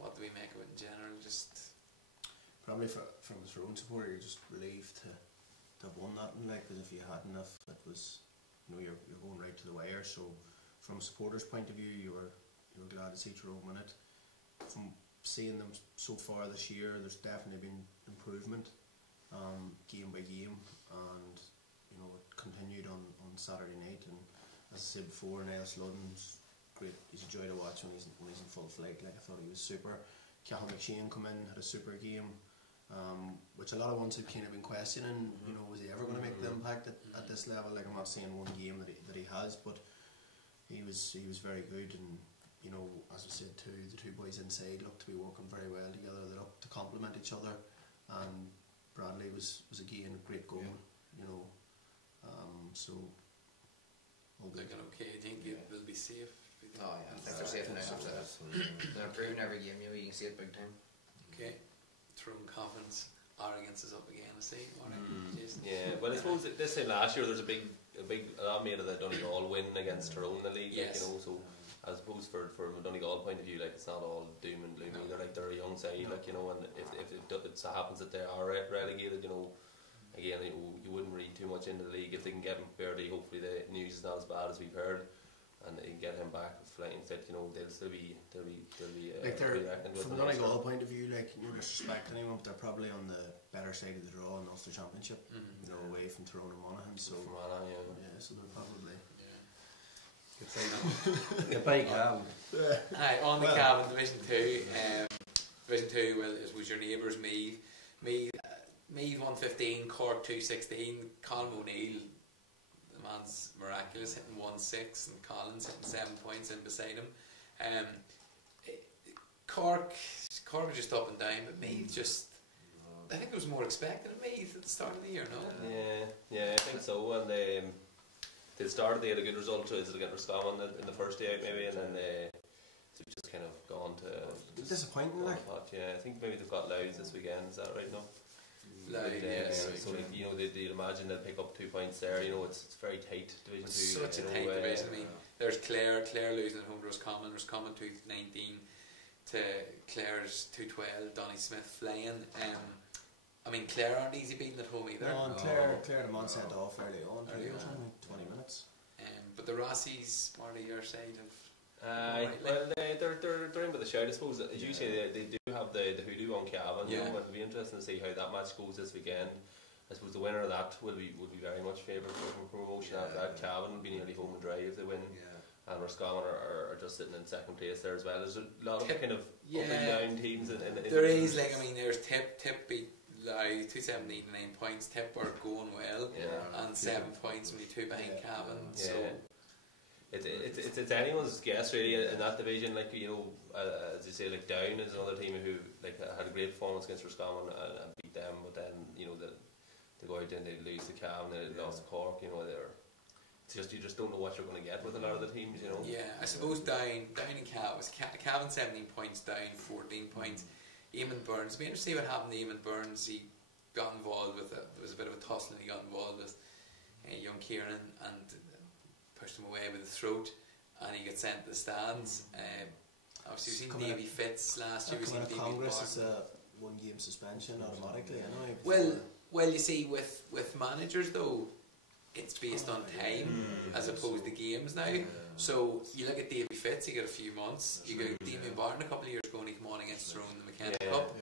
what do we make of it in general? Just Probably from a Tyrone supporter, you're just relieved to have won that, and like, because if you hadn't, if it was, you know, you're going right to the wire. So, from a supporter's point of view, you were glad to see Tyrone win it. From seeing them so far this year, there's definitely been improvement, game by game, and you know it continued on Saturday night. And as I said before, Niall Sludden's great. He's a joy to watch when he's in full flight. Like, I thought he was super. Cavan McShane come in, had a super game. Which a lot of ones have kind of been questioning, you know, was he ever going to make the impact at this level? Like, I'm not saying one game that he has, but he was very good, and you know, as I said too, the 2 boys inside looked to be working very well together. They looked to complement each other, and Bradley was again a great goal, you know. So all good. looking okay. I think they'll be safe. Oh yeah, I think they're safe now. They're improving every game. You know, you can see it big time. Okay. Tyrone Coffin's arrogance is up again, I see. Jason. yeah. Well, I suppose that this time last year there's a lot made of the Donegal win against Tyrone in the league. Like, you know, so I suppose from a Donegal point of view, like, it's not all doom and gloom either. Like, they're a young side, like, you know, and if it so happens that they are relegated, you know, again, you wouldn't read too much into the league. If they can get McBurdy, hopefully the news is not as bad as we've heard, and they can get him back flying fit, you know, they'll be like, they're, from a Donegal point of view, like, no disrespect to anyone, but they're probably on the better side of the draw in the Ulster Championship, you know, away from Tyrone and Monaghan. So so they're probably Get by Cavan. Aye, on the Cavan Division 2. Division 2, well, it was your neighbours, Meath 115, Cork 216, Colin O'Neill, the man's miraculous, hitting 1-6, and Colin's hitting 7 points in beside him. Cork were just up and down, but Meath just, I think there was more expected of Meath at the start of the year, no? Yeah, I think so. And they started, they had a good result against Roscommon in the first day out maybe, and then they've just kind of gone to disappointing. Like, I think maybe they've got Louds this weekend. Is that right? No. So like, you know, they'd imagine they'll pick up 2 points there. You know, it's very tight Division 2. Such a tight division. I mean, there's Clare losing at home to Roscommon 219 to Clare's 212. Donny Smith flying. I mean, Clare aren't easy beating at home either. No, and Clare the man sent off early on. It was only 20 minutes. But the Rossies, part of your side, have. Well, they're in with a shout. I suppose, as you say, they do have the hoodoo on Cavan. You know, and it'll be interesting to see how that match goes this weekend. I suppose the winner of that will be very much favoured for promotion after that. Cavan will be nearly home and dry if they win. And Roscommon are just sitting in second place there as well. There's a lot of kind of up and down teams. There is, like, I mean, there's Tip beat Louth 217 9 points. Tip are going well, and 7 points, only 2 behind Cavan. So it's anyone's guess really in that division. Like, you know, as you say, like, Down is another team who like had a great performance against Roscommon and beat them, but then, you know, they go out and they lose to Cavan, and they lost to Cork. You know, they're you just don't know what you're going to get with a lot of the teams, you know. Yeah, I suppose down in Cavan 17 points down, 14 points. Eamon Burns, it'd be interesting to see what happened to Eamon Burns. He got involved with there was a bit of a tussle, and he got involved with young Kieran and pushed him away with the throat, and he got sent to the stands. Obviously, we've seen Davy Fitz last year. We've seen Davy Congress Barton. is a 1 game suspension automatically anyway. Well, you see, with managers though, it's based on time as opposed to games now. So you look at Davy Fitz, he got a few months. You got Damien Barton a couple of years ago, and he came on against Tyrone in the McKenna Cup.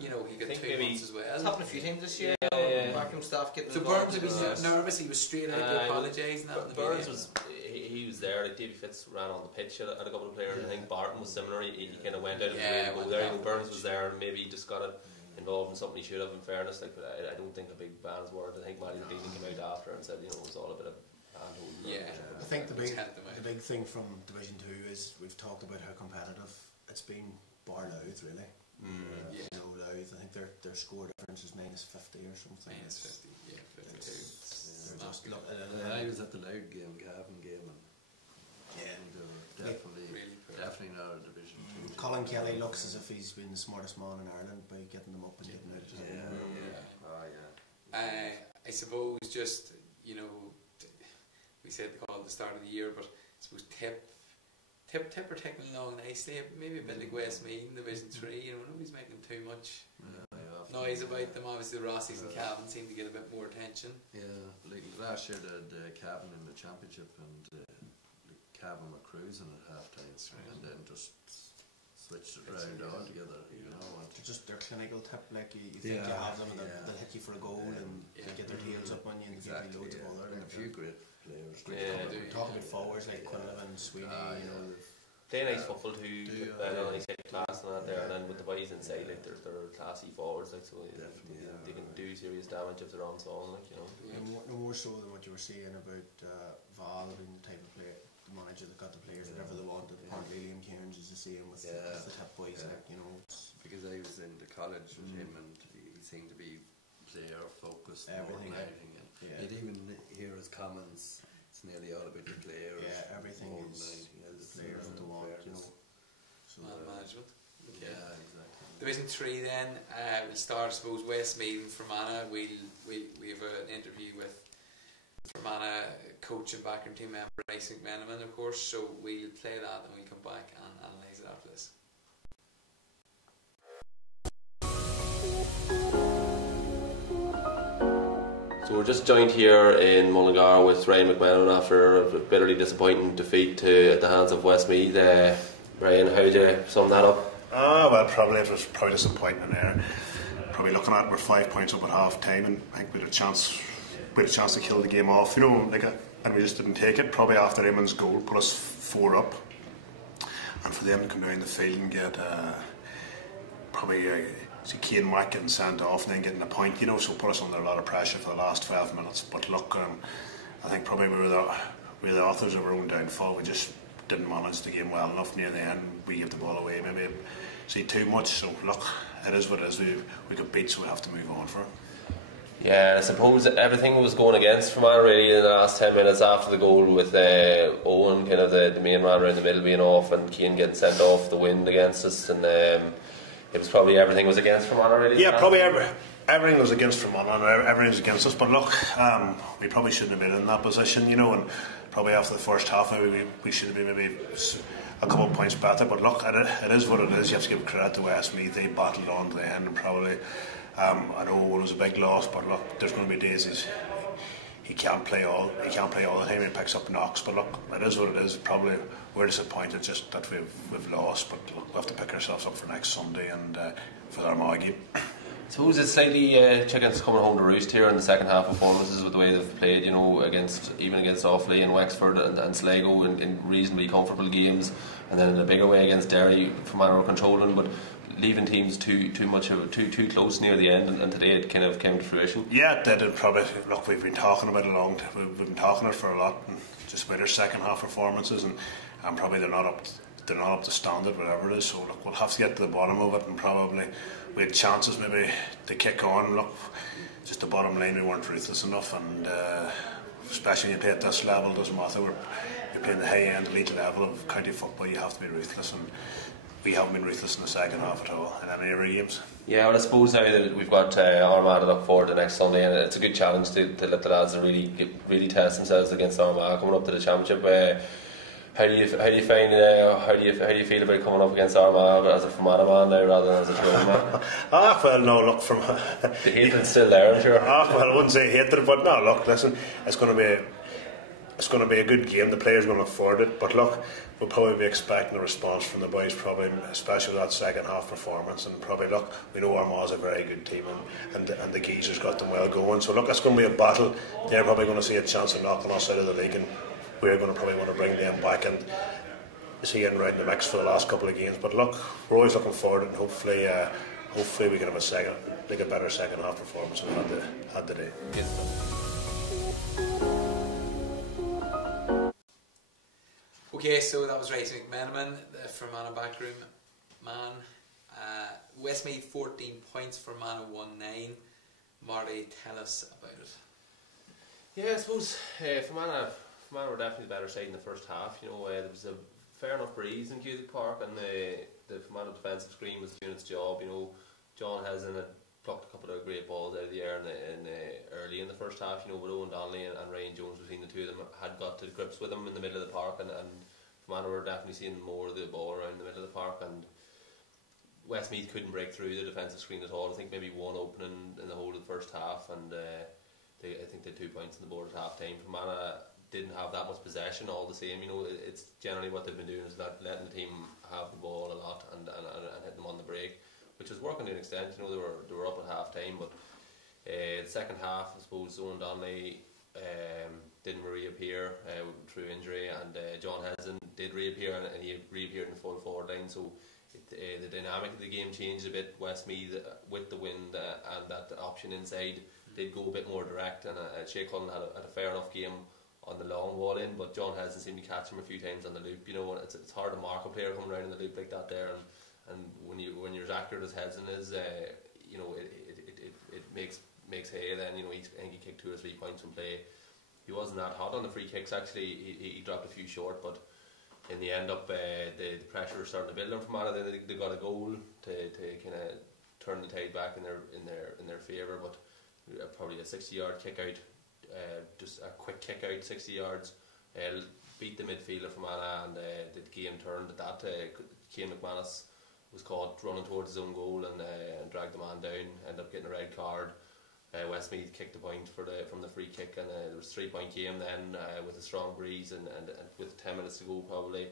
You know, he got 2 months as well. It's happened a few times this year. Backroom staff getting So involved. Burns was nervous. He was straight out to apologise. Burns was he was there. Like Davy Fitz ran on the pitch at a couple of players. I think Barton was similar. He kind of went out of his way to go there. Burns was there, and maybe he just got it involved in something he should have. In fairness, like, but I don't think a big man's word. I think Matty Dean came out after and said, you know, it was all a bit of hand-holding. I think the big thing from Division 2 is we've talked about how competitive it's been, bar Louth really. You know, Louth, I think their score difference is -50 or something. -50, yeah, 52. I was at the Louth game, Cavan game, and they were definitely not a Division 2. Colin Kelly looks as if he's been the smartest man in Ireland by getting them up and getting out. I suppose just, you know, we said the call at the start of the year, but I suppose Tip are taking along nicely, maybe a bit like Westmeath in Division 3, you know, nobody's making too much noise about them. Obviously the Rossies and Cavan seem to get a bit more attention. Yeah, like last year the Cavan in the championship, and Cavan were cruising at half time, and then just switched it around altogether, you know. Just their clinical tip, like you think you have them and they'll hit you for a goal and they get their heels up on you and give you loads of other. And a few great players. Talk about forwards like Quinlan, Sweeney, you know. Play nice football too, and nice class and that there, and then with the boys inside, like they're classy forwards, like, so they can do serious damage if they're on song, like, you know. No more so than what you were saying about Val being the type of player, the manager that got the players whatever they wanted. Apparently Liam Cairns is the same with the top boys, like, you know. Because I was in the college with him, and he seemed to be player focused more than anything. And you'd even hear his comments. It's nearly all about the players. Yeah, everything is the players that they want, you know. So management. Yeah, exactly. Division 3 then, we'll start, I suppose, Westmeath and Fermanagh. We have an interview with Fermanagh coach and backroom team member Bryce McMenamin, of course, so we'll play that and we'll come back and analyse it after this. So we're just joined here in Mullingar with Ryan McMenamin after a bitterly disappointing defeat at the hands of Westmeath. Ryan, how would you sum that up? Well, it was probably disappointing there. Probably looking at it, we're 5 points up at half time, and I think we had a chance to kill the game off, you know, and we just didn't take it. Probably after Eamon's goal put us 4 up, and for them to come down the field and get see Cian Mack getting sent off and then getting a point, you know, so put us under a lot of pressure for the last 12 minutes. But look, I think probably we were the authors of our own downfall. We just didn't manage the game well enough near the end. We gave the ball away, maybe see too much. So look, it is what it is. We got beat, so we have to move on for it. Yeah, I suppose everything was going against Fermanagh really in the last 10 minutes after the goal, with Owen, kind of the main runner in the middle, being off, and Cian getting sent off, the wind against us, and it was probably everything was against Fermanagh really. Yeah, probably everything was against Fermanagh and everything was against us. But look, we probably shouldn't have been in that position, you know, and probably after the first half we should have been maybe a couple of points better. But look, it is what it is. You have to give credit to Westmeath. They battled on to the end, and probably I know it was a big loss, but look, there's going to be days he can't play all the time. He picks up knocks, but look, it is what it is. Probably we're disappointed just that we've lost, but look, we have to pick ourselves up for next Sunday and for the Armagh game. I suppose it's slightly chickens coming home to roost here in the second half performances with the way they've played, you know, against Offaly and Wexford and Sligo in reasonably comfortable games, and then in a bigger way against Derry from our controlling, but leaving teams too close near the end, and today it kind of came to fruition. Yeah, it did. Probably look, we've been talking about it long. We've been talking it for a lot, and just about our second half performances, and probably they're not up to standard, whatever it is. So look, we'll have to get to the bottom of it, and probably we had chances maybe to kick on. Look, just the bottom line, we weren't ruthless enough, and especially when you play at this level, it doesn't matter. You're playing the high end elite level of county football, you have to be ruthless, and we haven't been ruthless in the second half at all in any of our games. Yeah, well, I suppose now that we've got Armagh to look forward to next Sunday, and it's a good challenge to let the lads really test themselves against Armagh coming up to the championship. How do you find how do you feel about coming up against Armagh as a Fermanagh man now rather than as a Tyrone man? Well, no, look, from the hatred's still there, I'm sure. Well, I wouldn't say hatred, but no, look, listen, it's going to be a good game. The players are going to afford it, but look, we'll probably be expecting a response from the boys, probably, especially with that second half performance. And probably, look, we know Armagh's a very good team, and the geezers got them well going. So look, it's going to be a battle. They're probably going to see a chance of knocking us out of the league, and we're going to probably want to bring them back and see in right in the mix for the last couple of games. But look, we're always looking forward, and hopefully we can have a better second half performance than we had today. Okay, so that was Racing McMenamin, the Fermanagh backroom man. Westmeath 14 points, Fermanagh 1-9. Marty, tell us about it. Yeah, I suppose Fermanagh were definitely the better side in the first half. You know, there was a fair enough breeze in Cusack Park, and the Fermanagh defensive screen was doing its job. You know, John Hezin had plucked a couple of great balls out of the air early in the first half. You know, but Owen Donnelly and Ryan Jones, between the two of them, had got to grips with them in the middle of the park, and Fermanagh were definitely seeing more of the ball around the middle of the park, and Westmeath couldn't break through the defensive screen at all. I think maybe one opening in the whole of the first half, and I think they had 2 points on the board at half time. Fermanagh didn't have that much possession all the same. You know, it's generally what they've been doing is letting the team have the ball a lot and hitting them on the break, which was working to an extent. You know, they were up at half time, but the second half, I suppose Owen Donnelly didn't reappear through injury, and John Hezin did reappear, and he reappeared in the full forward line. So the dynamic of the game changed a bit. Westmeath, with the wind and that option inside, did go a bit more direct, and Shea Cullen had a fair enough game on the long wall in, but John Hezin seemed to catch him a few times on the loop. You know, it's hard to mark a player coming around in the loop like that there, and when you're as accurate as Hezin is, you know, it makes hay. Then, you know, I think he kicked 2 or 3 points from play. He wasn't that hot on the free kicks actually. He dropped a few short, but in the end up the pressure was starting to build on Fermanagh. Then they got a goal to kind of turn the tide back in their favour, but probably a 60-yard kick out, just a quick kick out 60 yards, beat the midfielder Fermanagh, and the game turned at that. Cian McManus was caught running towards his own goal and dragged the man down, ended up getting a red card. Westmeath kicked the point from the free kick, and there was a 3-point game then with a strong breeze and with 10 minutes to go probably.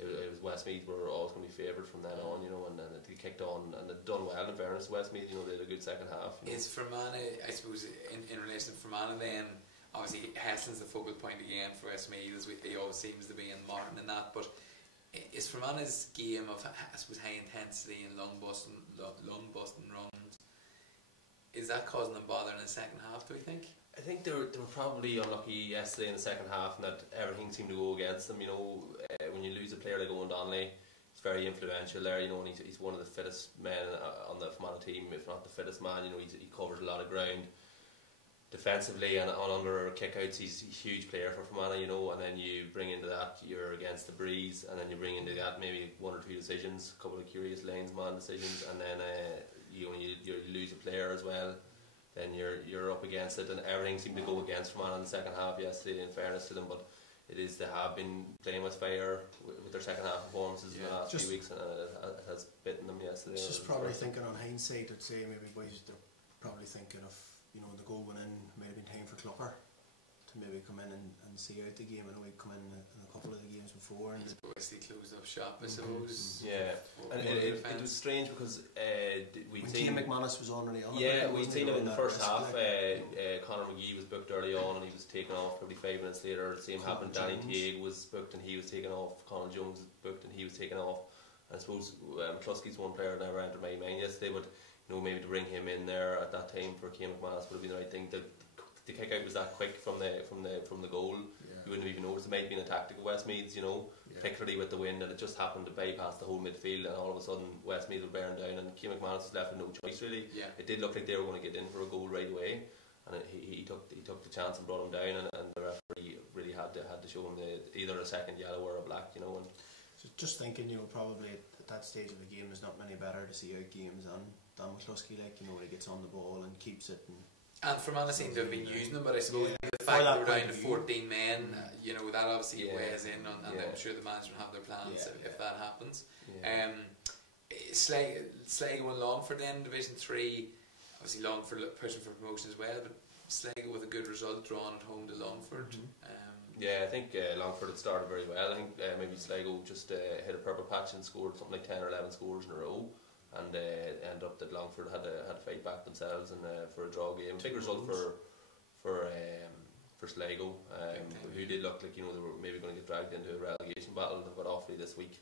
It was Westmeath were always going to be favoured from then on, you know, and they kicked on and they'd done well in fairness to Westmeath. You know, they had a good second half. Is Fermanagh, I suppose, in relation to Fermanagh then, obviously Heslin's the focal point again for Westmeath, as he always seems to be, and Martin and that, but is Fermanagh's game of, I suppose, high intensity and lung busting runs, is that causing them bother in the second half, do we think? I think they were probably unlucky yesterday in the second half, and that everything seemed to go against them. You know, when you lose a player like Owen Donnelly, he's very influential there. You know, and he's one of the fittest men on the Fermanagh team, if not the fittest man. You know, he covers a lot of ground defensively and on under kickouts. He's a huge player for Fermanagh. You know, and then you bring into that you're against the breeze, and then you bring into that maybe 1 or 2 decisions, a couple of curious linesman decisions, and then you lose a player as well. Then you're up against it, and everything seemed to go against Fermanagh in the second half yesterday, in fairness to them, but they have been playing with fire with their second half performances in the last few weeks, and it has bitten them yesterday. It's just probably thinking on hindsight, I'd say maybe boys, they're probably thinking of, you know, the goal went in, might have been time for Clupper to maybe come in and see out the game. I know he'd come in a couple of the games before, and he's basically closed up shop, I suppose. Yeah, and it was strange because we'd seen Cian McManus was already on. Yeah, we'd seen him in the first half. Conor McGee was booked early on, and he was taken off probably 5 minutes later. The same happened. Danny Teague was booked, and he was taken off. Conor Jones was booked, and he was taken off. And I suppose McCluskey's one player that never entered my mind yesterday, but you know, maybe to bring him in there at that time for Cian McManus would have been the right thing. The kick out was that quick from the goal. Yeah. You wouldn't have even noticed. It might have been a tactic of Westmeath's, you know, particularly with the wind, and it just happened to bypass the whole midfield, and all of a sudden Westmeath were bearing down, and Cian McManus was left with no choice really. Yeah. It did look like they were going to get in for a goal right away, and he took the chance and brought him down, and the referee really had to show him either a second yellow or a black, you know. And so just thinking, you know, probably at that stage of the game, there's not many better to see out games than McCluskey, like, you know, he gets on the ball and keeps it. And Fermanagh seem to have been using them, but I suppose the fact that we're down to 14 men, you know, that obviously weighs in on, and I'm sure the management have their plans if that happens. Sligo and Longford then, Division 3, obviously Longford pushing for promotion as well, but Sligo with a good result, drawn at home to Longford. I think Longford had started very well. I think maybe Sligo just hit a purple patch and scored something like 10 or 11 scores in a row, and ended up that Longford had to fight back themselves and for a draw game. Big result for Sligo, who did look like, you know, they were maybe going to get dragged into a relegation battle. They've got Offaly this week.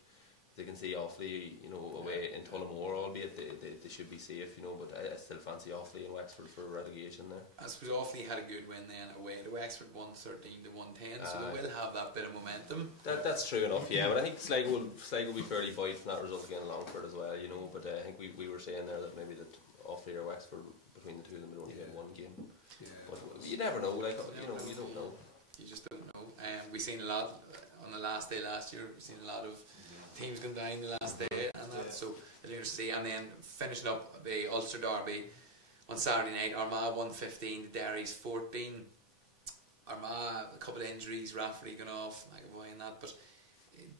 They can see Offaly, you know, away in Tullamore, albeit they should be safe, you know, but I still fancy Offaly and Wexford for relegation there. I suppose Offaly had a good win then away to Wexford, 113 to 110, so they will have that bit of momentum. That's true enough, yeah, but I think Sligo will be fairly buoyed from that result against Longford as well, you know, but I think we were saying there that maybe that Offaly or Wexford, between the two of them, would only get one game. But you never know, like, you know, you don't know. You just don't know. We've seen a lot on the last day last year, we've seen a lot of teams going down the last day and that, so it'll be interesting to see. And then finishing up the Ulster Derby on Saturday night, Armagh 115 to Derry's 14. Armagh, a couple of injuries, Rafferty gone off, McAvoy and that, but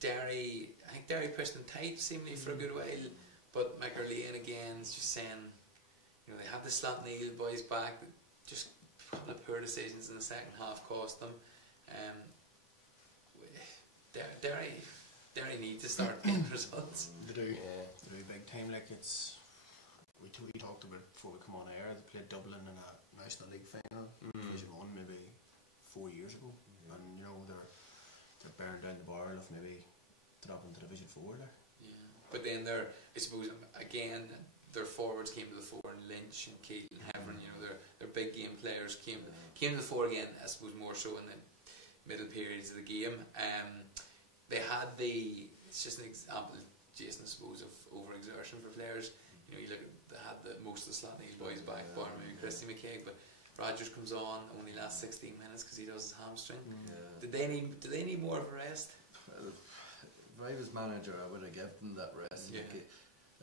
Derry, I think Derry pushed them tight seemingly for a good while, but McErlean again is just saying, you know, they had the Slotneil boys back, just a couple of poor decisions in the second half cost them. Derry need to start getting results. They do big time. Like, it's we talked about it before we come on air. They played Dublin in a National League final, Division 1, maybe 4 years ago, and you know they're bearing down the barrel of maybe dropping to Division 4 there. Yeah, but then I suppose again their forwards came to the fore, and Lynch and Keith and Heverin, you know, their big game players came to the fore again. I suppose more so in the middle periods of the game. They had it's just an example, Jason, I suppose, of overexertion for players. You know, you look at, they had most of the Slotneil boys back, bar maybe Christy McKaig, but Rogers comes on, only lasts 16 minutes because he does his hamstring. Do they need more of a rest? Well, if I was manager, I would have given them that rest. Like,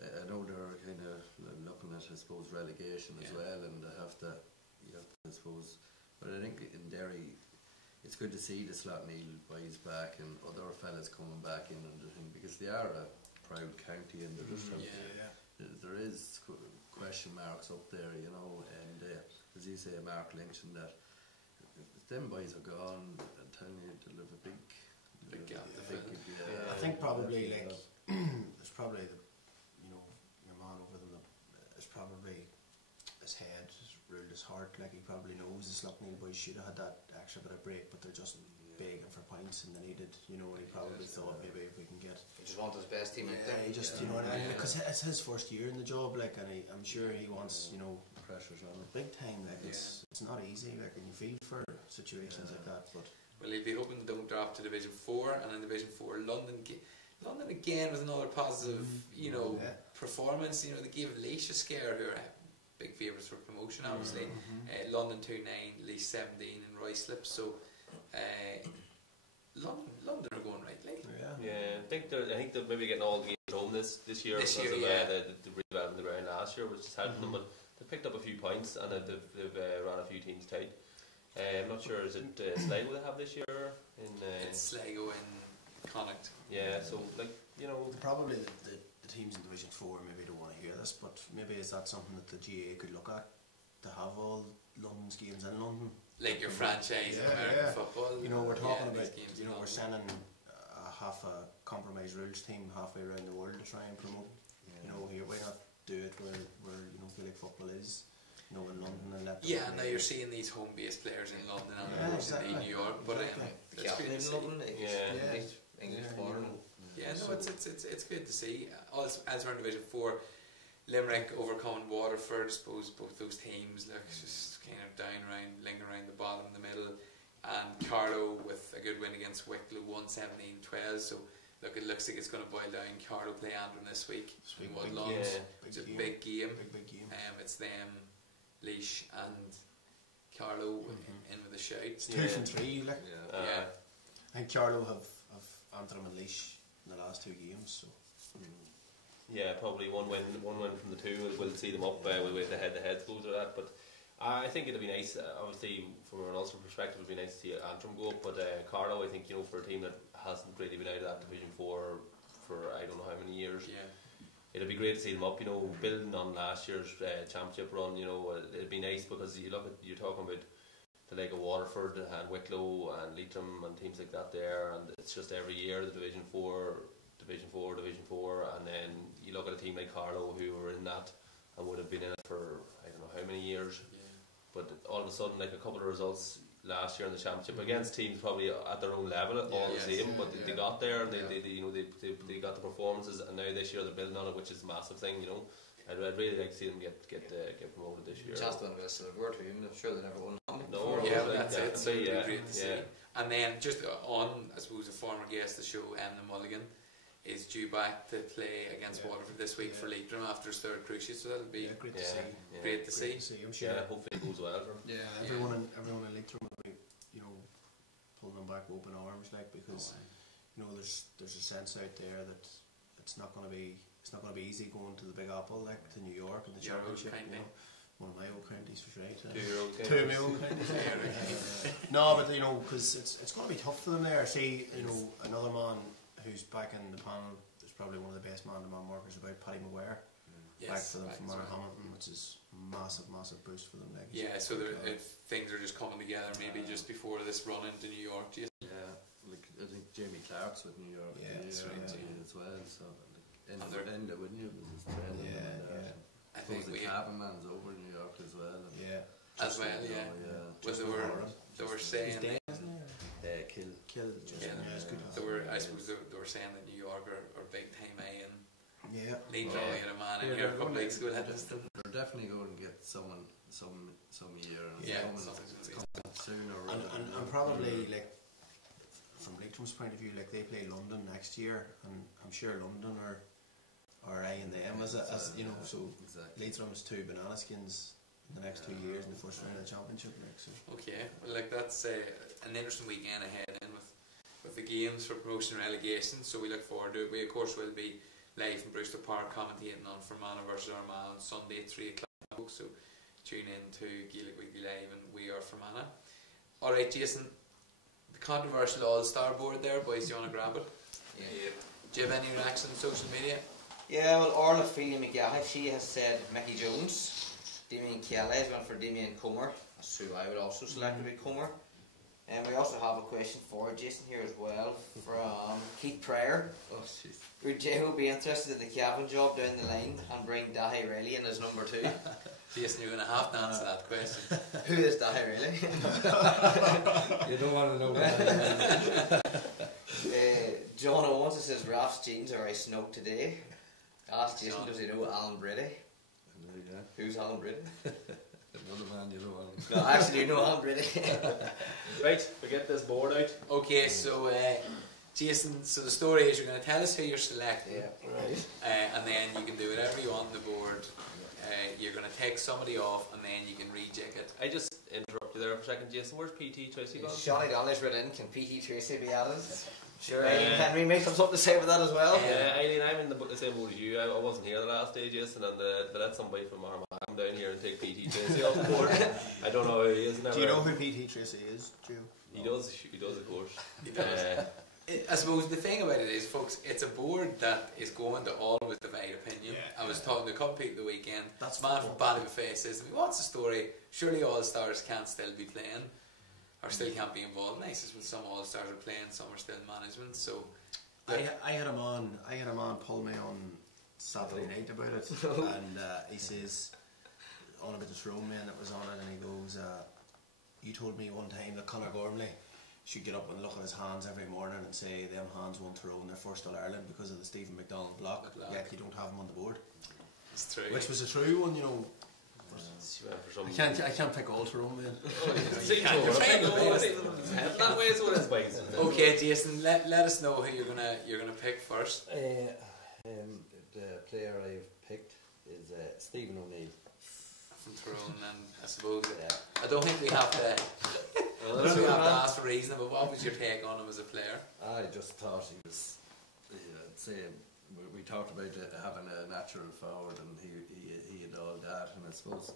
I know they're kind of looking at, I suppose, relegation as well, and you have to, I suppose, but I think in Derry, it's good to see the Slotneil boys back and other fellas coming back in and the thing, because they are a proud county and they just have, there is question marks up there, you know, and as you say, Mark Lynch and that, if them boys are gone, I'm telling you, they'll have a big gap. I think probably like there's probably your man over them, there's probably his head ruled his heart, like he probably knows the Slotneil boys should have had that extra bit of break, but they're just begging for points and they needed, you know, and he probably thought maybe if we can get, he just wanted his best team out there. He just, you know, because it's his first year in the job, like, and I'm sure he wants, you know, pressures on it big time, like it's not easy, like, and you feel for situations like that, but well, he'd be hoping they don't drop to Division 4, and in Division 4 London again was another positive, you know, performance. You know, they gave Laois a scare, who are big favourites for promotion, obviously. London 2-9, Laois 17 and Ruislip. So London are going right, like. I think they're maybe getting all the games home this year because of the really bad on the ground last year, which is helping them. But they picked up a few points and they've ran a few teams tight. I'm not sure, is it Sligo they have this year? It's Sligo in Connacht. Yeah, so like, you know, probably the teams in Division 4 maybe don't want to hear this, but maybe is that something that the GA could look at, to have all London's games in London, like your franchise in American football. You know, we're talking about, you know, we're sending half a compromised rules team halfway around the world to try and promote. You know, here, why not do it where you know, Gaelic football is, you know, in London, and let them now you're seeing these home-based players in London and in New York, but it's good to see. English born. It's good to see. Elsewhere in Division 4, Limerick overcoming Waterford. I suppose both those teams look just kind of lingering around the bottom, the middle, and Carlow with a good win against Wicklow, 117-12. So look, it looks like it's going to boil down. Carlow play Antrim this week. Woodlands. It's a big game. Big game. It's them, Laois and Carlo in with the shouts. 2 from 3, like. Yeah. I think Carlo have Antrim and Laois in the last 2 games, so. Yeah, probably one win from the 2 will see them up with the head-to-head goals or that. But I think it'll be nice. Obviously, from an Ulster perspective, it'll be nice to see Antrim go up. But Carlo, I think, for a team that hasn't really been out of that Division 4 for I don't know how many years. Yeah. It'll be great to see them up. Building on last year's championship run. It'd be nice because you're talking about the like of Waterford and Wicklow and Leitrim and teams like that there, and it's just every year the Division 4, and then you look at a team like Carlo who were in that and would have been in it for I don't know how many years. Yeah. But all of a sudden, like a couple of results last year in the championship against teams probably at their own level, all the same, but they got there and they got the performances, and now this year they're building on it, which is a massive thing. I'd really like to see them get promoted this year. Just on the silver too. I'm sure they never won. No, that's it. So it'd be great to see. And then just on, I suppose, a former guest of the show, Emma Mulligan, is due back to play against Waterford this week for Leitrim after his 3rd cruciate, so that'll be great to see. Great to see. I'm sure. Hopefully it goes well for him. Yeah, everyone in Leitrim will be, pulling them back with open arms, like, because there's a sense out there that it's not going to be easy going to the Big Apple, like to New York and the championship. One of my old counties for sure. 2 of my old counties. No, but because it's going to be tough for them there. See, another man who's back in the panel is probably one of the best man-to-man markers about, Paddy Maguire. Back for them from Hamilton, which is massive boost for them. Like, so if things are just coming together, maybe just before this run into New York. Yeah, like I think Jamie Clark's with New York. That's right as well. So end it, wouldn't you? With his training. I think the Cavan man's over in New York as well. As well. Well, they were saying. Kill. I suppose they were saying that New York are big time and Leitrim had a man in here a couple of weeks ago. They're definitely going to get someone some year. Sooner. And probably like from Leitrim's point of view, like they play London next year, and I'm sure London are eyeing them as so Leitrim is 2 banana skins in the next 2 years in the first round of the championship. Okay, well, like that's an interesting weekend ahead in with the games for promotion and relegation, so we look forward to it. We of course will be live from Brewster Park commentating on Fermanagh versus Armagh on Sunday at 3 o'clock, so tune in to Gaelic Weekly Live and We Are Fermanagh. Alright, Jason, the controversial All-Star board there, boys, do you want to grab it? Yeah. Do you have any reaction on social media? Yeah, well, Orla Feely McGaha, she has said Mickey Jones. Damien Kelly has gone for Damien Comer. That's who I would also select to be Comer. And we also have a question for Jason here as well from Keith Pryor. Oh, jeez. Would Jeho be interested in the Cavan job down the line and bring Dahi Riley in as number 2? Jason, you're going to have to answer that question. Who is Dahi Riley? You don't want to know that. John Owens says Ralph's jeans are very snug today. Ask Jason, does he know Alan Brady? Who's Alan Brady? Another man you don't want to No, actually you know Alan Brady. Right, we get this board out. Okay, so Jason, so the story is you're going to tell us who you're selecting, and then you can do whatever you want on the board. You're going to take somebody off, and then you can rejig it. I just interrupt you there for a second, Jason. Where's PT Tracy gone? Shawnee Donnelly's written in. Can PT Tracy be added? Sure. Henry may have something to say about that as well. Eileen, I'm in the same boat as you. I wasn't here the last day, Jason, and they let somebody from Armagh come down here and take PT Tracy off the board. I don't know who he is. Do you know who PT Tracy is, Joe? He does, of course. He does. I suppose the thing about it is, folks, it's a board that is going to always divide opinion. I was talking to a couple of people the weekend. That's man from Ballybuffet says to me, what's the story? Surely All-Stars can't still be playing, or still can't be involved. And I says, well, some All-Stars are playing, some are still in management. So I had him on pull me on Saturday night about it, and he says on about the throne man that was on it, and he goes, you told me one time that Conor Gormley should get up and look at his hands every morning and say them hands won Tyrone, they're first All-Ireland because of the Stephen McDonald block, yet you don't have him on the board. It's true. Which was a true one, you know. I can't pick all Tyrone men. Okay, Jason, let us know who you're gonna pick first. The player I've picked is Stephen O'Neill. from Tyrone, and I suppose I don't think we have to. I don't think we have to ask for reason, but what was your take on him as a player? I just thought he was. I'd say we talked about having a natural forward, and he had all that, and I suppose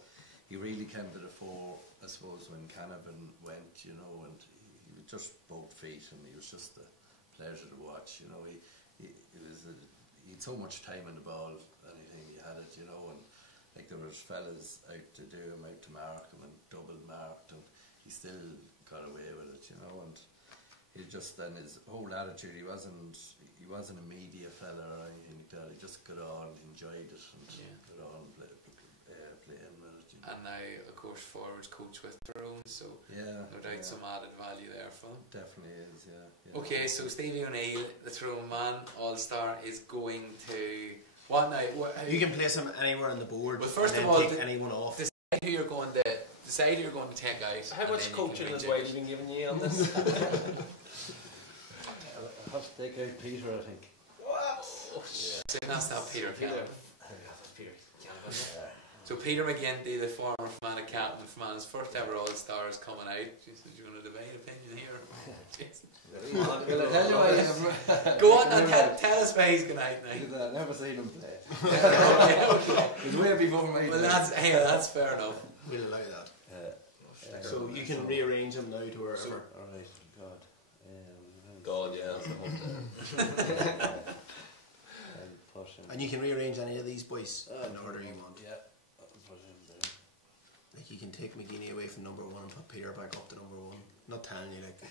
he really came to the fore. I suppose when Cavan went, you know, and he was just both feet, and he was just a pleasure to watch. You know, he had so much time on the ball, anything he had it, you know, and like there was fellas out to do him, out to mark him, and double marked, and he still got away with it, you know, and he just then his whole attitude, he wasn't a media fella or anything like that. He just got on, enjoyed it, and got on playing with it. You know. And now, of course, forwards coach with Tyrone, so no doubt some added value there for him. Definitely is, yeah. Okay, so Stevie O'Neill, the Tyrone man, All-Star, is going to what now? You can place him anywhere on the board. Well, first and of all, take anyone off. Decide who you're going to take out. How much coaching has Wiley been giving you on this? I'll have to take out Peter, I think. What? So that's not Peter Cavan. So Peter McGinty, the former Fermanagh captain, Fermanagh's first ever All-Star, is coming out. Jesus, you're going to debate opinion here. Go on and tell us why he's going out now. I've never seen him play. Okay. He's way before me. Well, that's fair enough. We'll allow that. So you can rearrange him now to wherever. Alright, God, yeah, that's the whole And you can rearrange any of these boys in the order you want. Yeah, I'll put him there. Like you can take McGeaney away from number 1 and put Peter back up to number 1. Not telling you like that.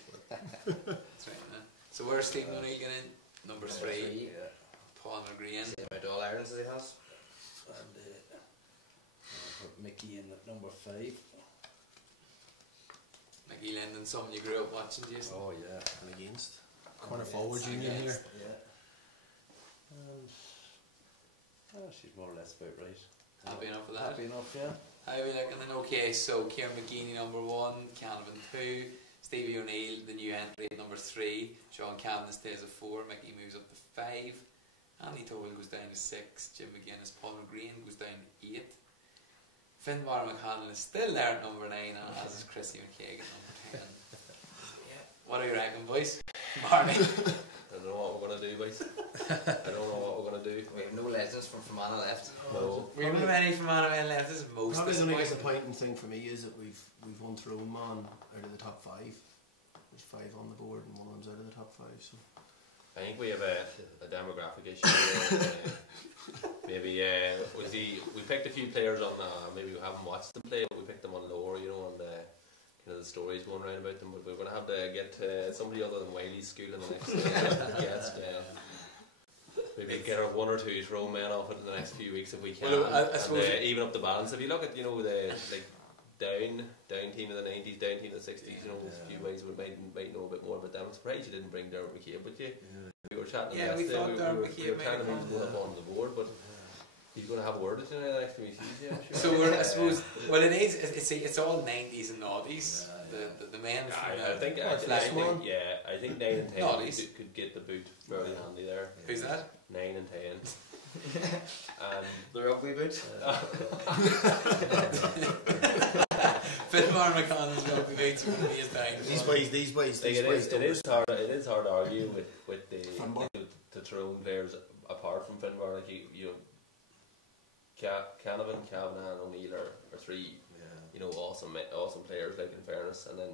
That's right, man. So where's Stephen O'Neill going in? Number 3. Yeah. Paul McGrean. Same amount of All-Irelands as he has. And I'll put Mickey in at number 5. Mickey Linden, something you grew up watching, Jason. Oh yeah. And against. Corner forward union here. Yeah. And she's more or less about right. Happy enough with that? Happy enough, yeah. How are we looking then? Okay, so Kieran McGeaney number 1, Cavan 2, Stevie O'Neill, the new entry at number 3, Sean Cavan stays at 4, Mickey moves up to 5, Andy Toll goes down to 6, Jim McGuinness, Paul McGrean goes down to 8, Finbar McConnell is still there at number 9, and as is Chrissy McKagan at number 10. What do you reckon, boys? Barney? I don't know what we're going to do, boys. I don't know what we're going to do. We have no legends from Fermanagh left. No. We haven't any from Anna left. This is most Probably the only disappointing. disappointing thing for me is that we've won Tyrone man out of the top 5. There's 5 on the board and one of them's out of the top 5. So I think we have a demographic issue. Maybe we picked a few players on. Maybe we haven't watched them play, but we picked them on lower, you know, and kind of the stories going around about them. But we're going to have to get somebody other than Wiley's school in the next guest. Maybe get our 1 or 2 Tyrone men off it in the next few weeks if we can. Well, I suppose even up the balance. If you look at the down team of the 90s, down team of the 60s, you know, a few ways we might know a bit more about them. I'm surprised you didn't bring Dermot McCabe with you. We were chatting we yesterday. thought Dermot We were McCabe trying to might move going up on the board, but he's going to have a word with you now the next time he sees you, I'm sure. So I suppose, well, it's all 90s and noughties. The men from I think 9 and 10 could get the boot very handy there. Who's that? 9 and 10. The rugby boot. Finbar McConnell's rugby boots from his time. These boys. It is hard to argue with the Tyrone players apart from Finbar. Like you Cavan and O'Neill are 3 you know, awesome players, like, in fairness, and then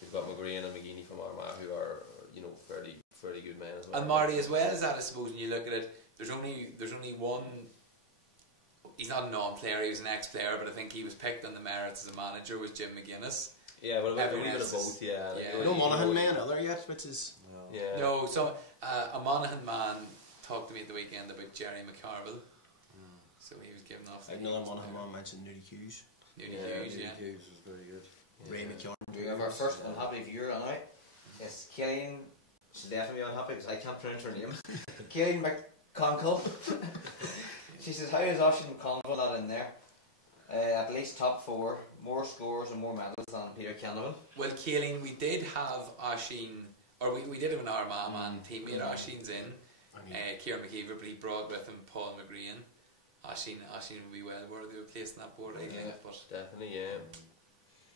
we've got McGrean and McGeaney from Armagh who are, you know, fairly good men as well. And Marty, as well as that, I suppose, when you look at it, there's only one. He's not a non-player; he was an ex-player, but I think he was picked on the merits as a manager. Was Jim McGuinness? Yeah, well, Everyone we got else both. Yeah. No Monaghan man other yet, which is No, so a Monaghan man talked to me at the weekend about Jerry McCarville. So he was giving off. Another Monaghan man mentioned Nudie Hughes. Hughes was very good. Ray McCarron. We have our first unhappy viewer on it. Yes, Killian. She'll definitely be unhappy because I can't pronounce her name. Killian McConville. She says, how is Oisin McConville not in there? At least top 4, more scores and more medals than Peter Cavan. Well, Killian, we did have Oisin, or we did have an Armagh man teammate. Oisin's in, Kieran McKeever, but he brought with him Paul McGrean. Asheen would be well worthy of a place in that board, I think. But definitely, yeah.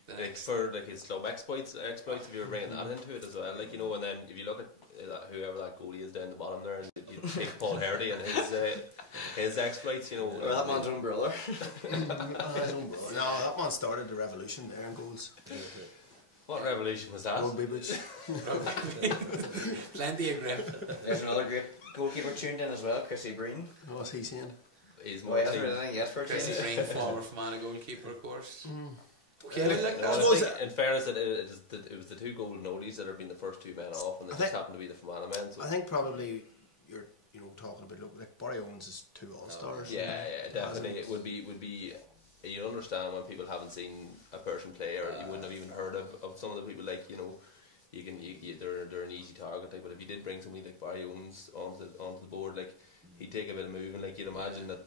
the For his club exploits, if you're bringing that into it as well, like, and then if you look at whoever that goalie is down the bottom there, and you take Paul Hardy and his exploits, Well, that man's own brother. No, that man started the revolution there in goals. What revolution was that? Old Beebridge. plenty of grip. There's another great goalkeeper tuned in as well, Chrissy Breen. What's he saying? He's Oh, more he hasn't team. really anything yet for Chrissy Chrissy. Green, former Fermanagh goalkeeper, of course. Okay, In fairness, it was the two golden oldies that have been the first two men off, and they just happened to be the Fermanagh men. So. I think probably you're talking about like Barry Owens is 2 All-Stars. Yeah, definitely. It would be. You understand when people haven't seen a person play, or you wouldn't have even heard of some of the people. Like, they're an easy target. Like, but if you did bring somebody like Barry Owens onto the board, like, he'd take a bit of moving. Like, you'd imagine that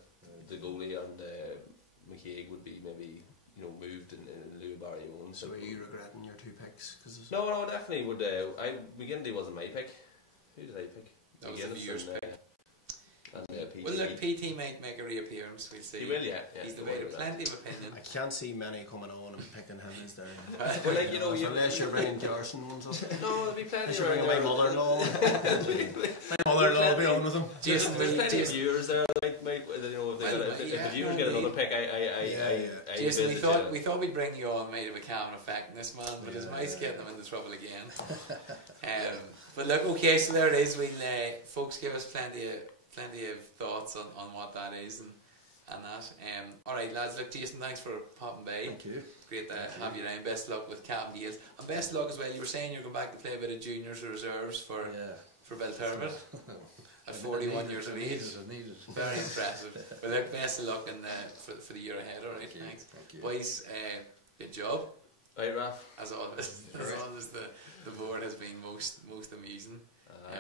the goalie and McCaig would be maybe moved in lieu of Barry Owens. So are you regretting your 2 picks? No, definitely would. McGinty wasn't my pick. Who did I pick? That was the year's pick. And PT. Well, look, PT might make a reappearance. We'll see. He will, yeah. He's the way to plenty of opinion. I can't see many coming on and picking him as their. Well, like, unless you're bringing Garrison ones up. No, there'll be plenty Unless you're bringing my mother-in-law. My mother-in-law will be on with him. Jason, there's plenty of viewers there. If the viewers get another pick, I Jason, we thought we'd bring you on, might have a Cavan effect in this man, but his might's getting them into trouble again. But look, okay, so there it is. We'll folks give us plenty of thoughts on what that is and that. Alright lads, look, Jason, thanks for popping by. Thank you. It's great to have you down. Best luck with Cavan Gaels. And best luck as well, you were saying you're going back to play a bit of juniors or reserves for Belturbet at 41 years of age. Very impressive. But look, best of luck for the year ahead. Alright, thanks. Thank you. Boys, good job. Right, Raf. As always, the board has been most amusing.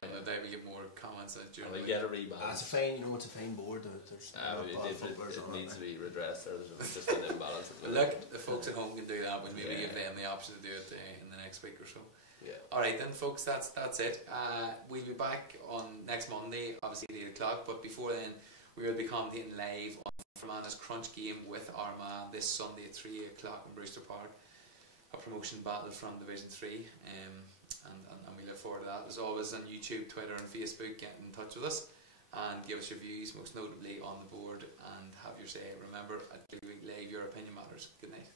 No doubt we get more comments during the week. Get a rebound. It's a fine, it's a fine board. There's it needs to be redressed. There's just an imbalance. But look, the folks at home can do that. We'll maybe give them the option to do it in the next week or so. Yeah. Alright then folks, that's it. We'll be back on next Monday, obviously at 8 o'clock, but before then we will be commentating live on Fermanagh's Crunch game with Armagh this Sunday at 3 o'clock in Brewster Park. A promotion battle from Division 3, and we look forward to that. As always, on YouTube, Twitter and Facebook, get in touch with us and give us your views, most notably on the board, and have your say. Remember, at Big Week Live, your opinion matters. Good night.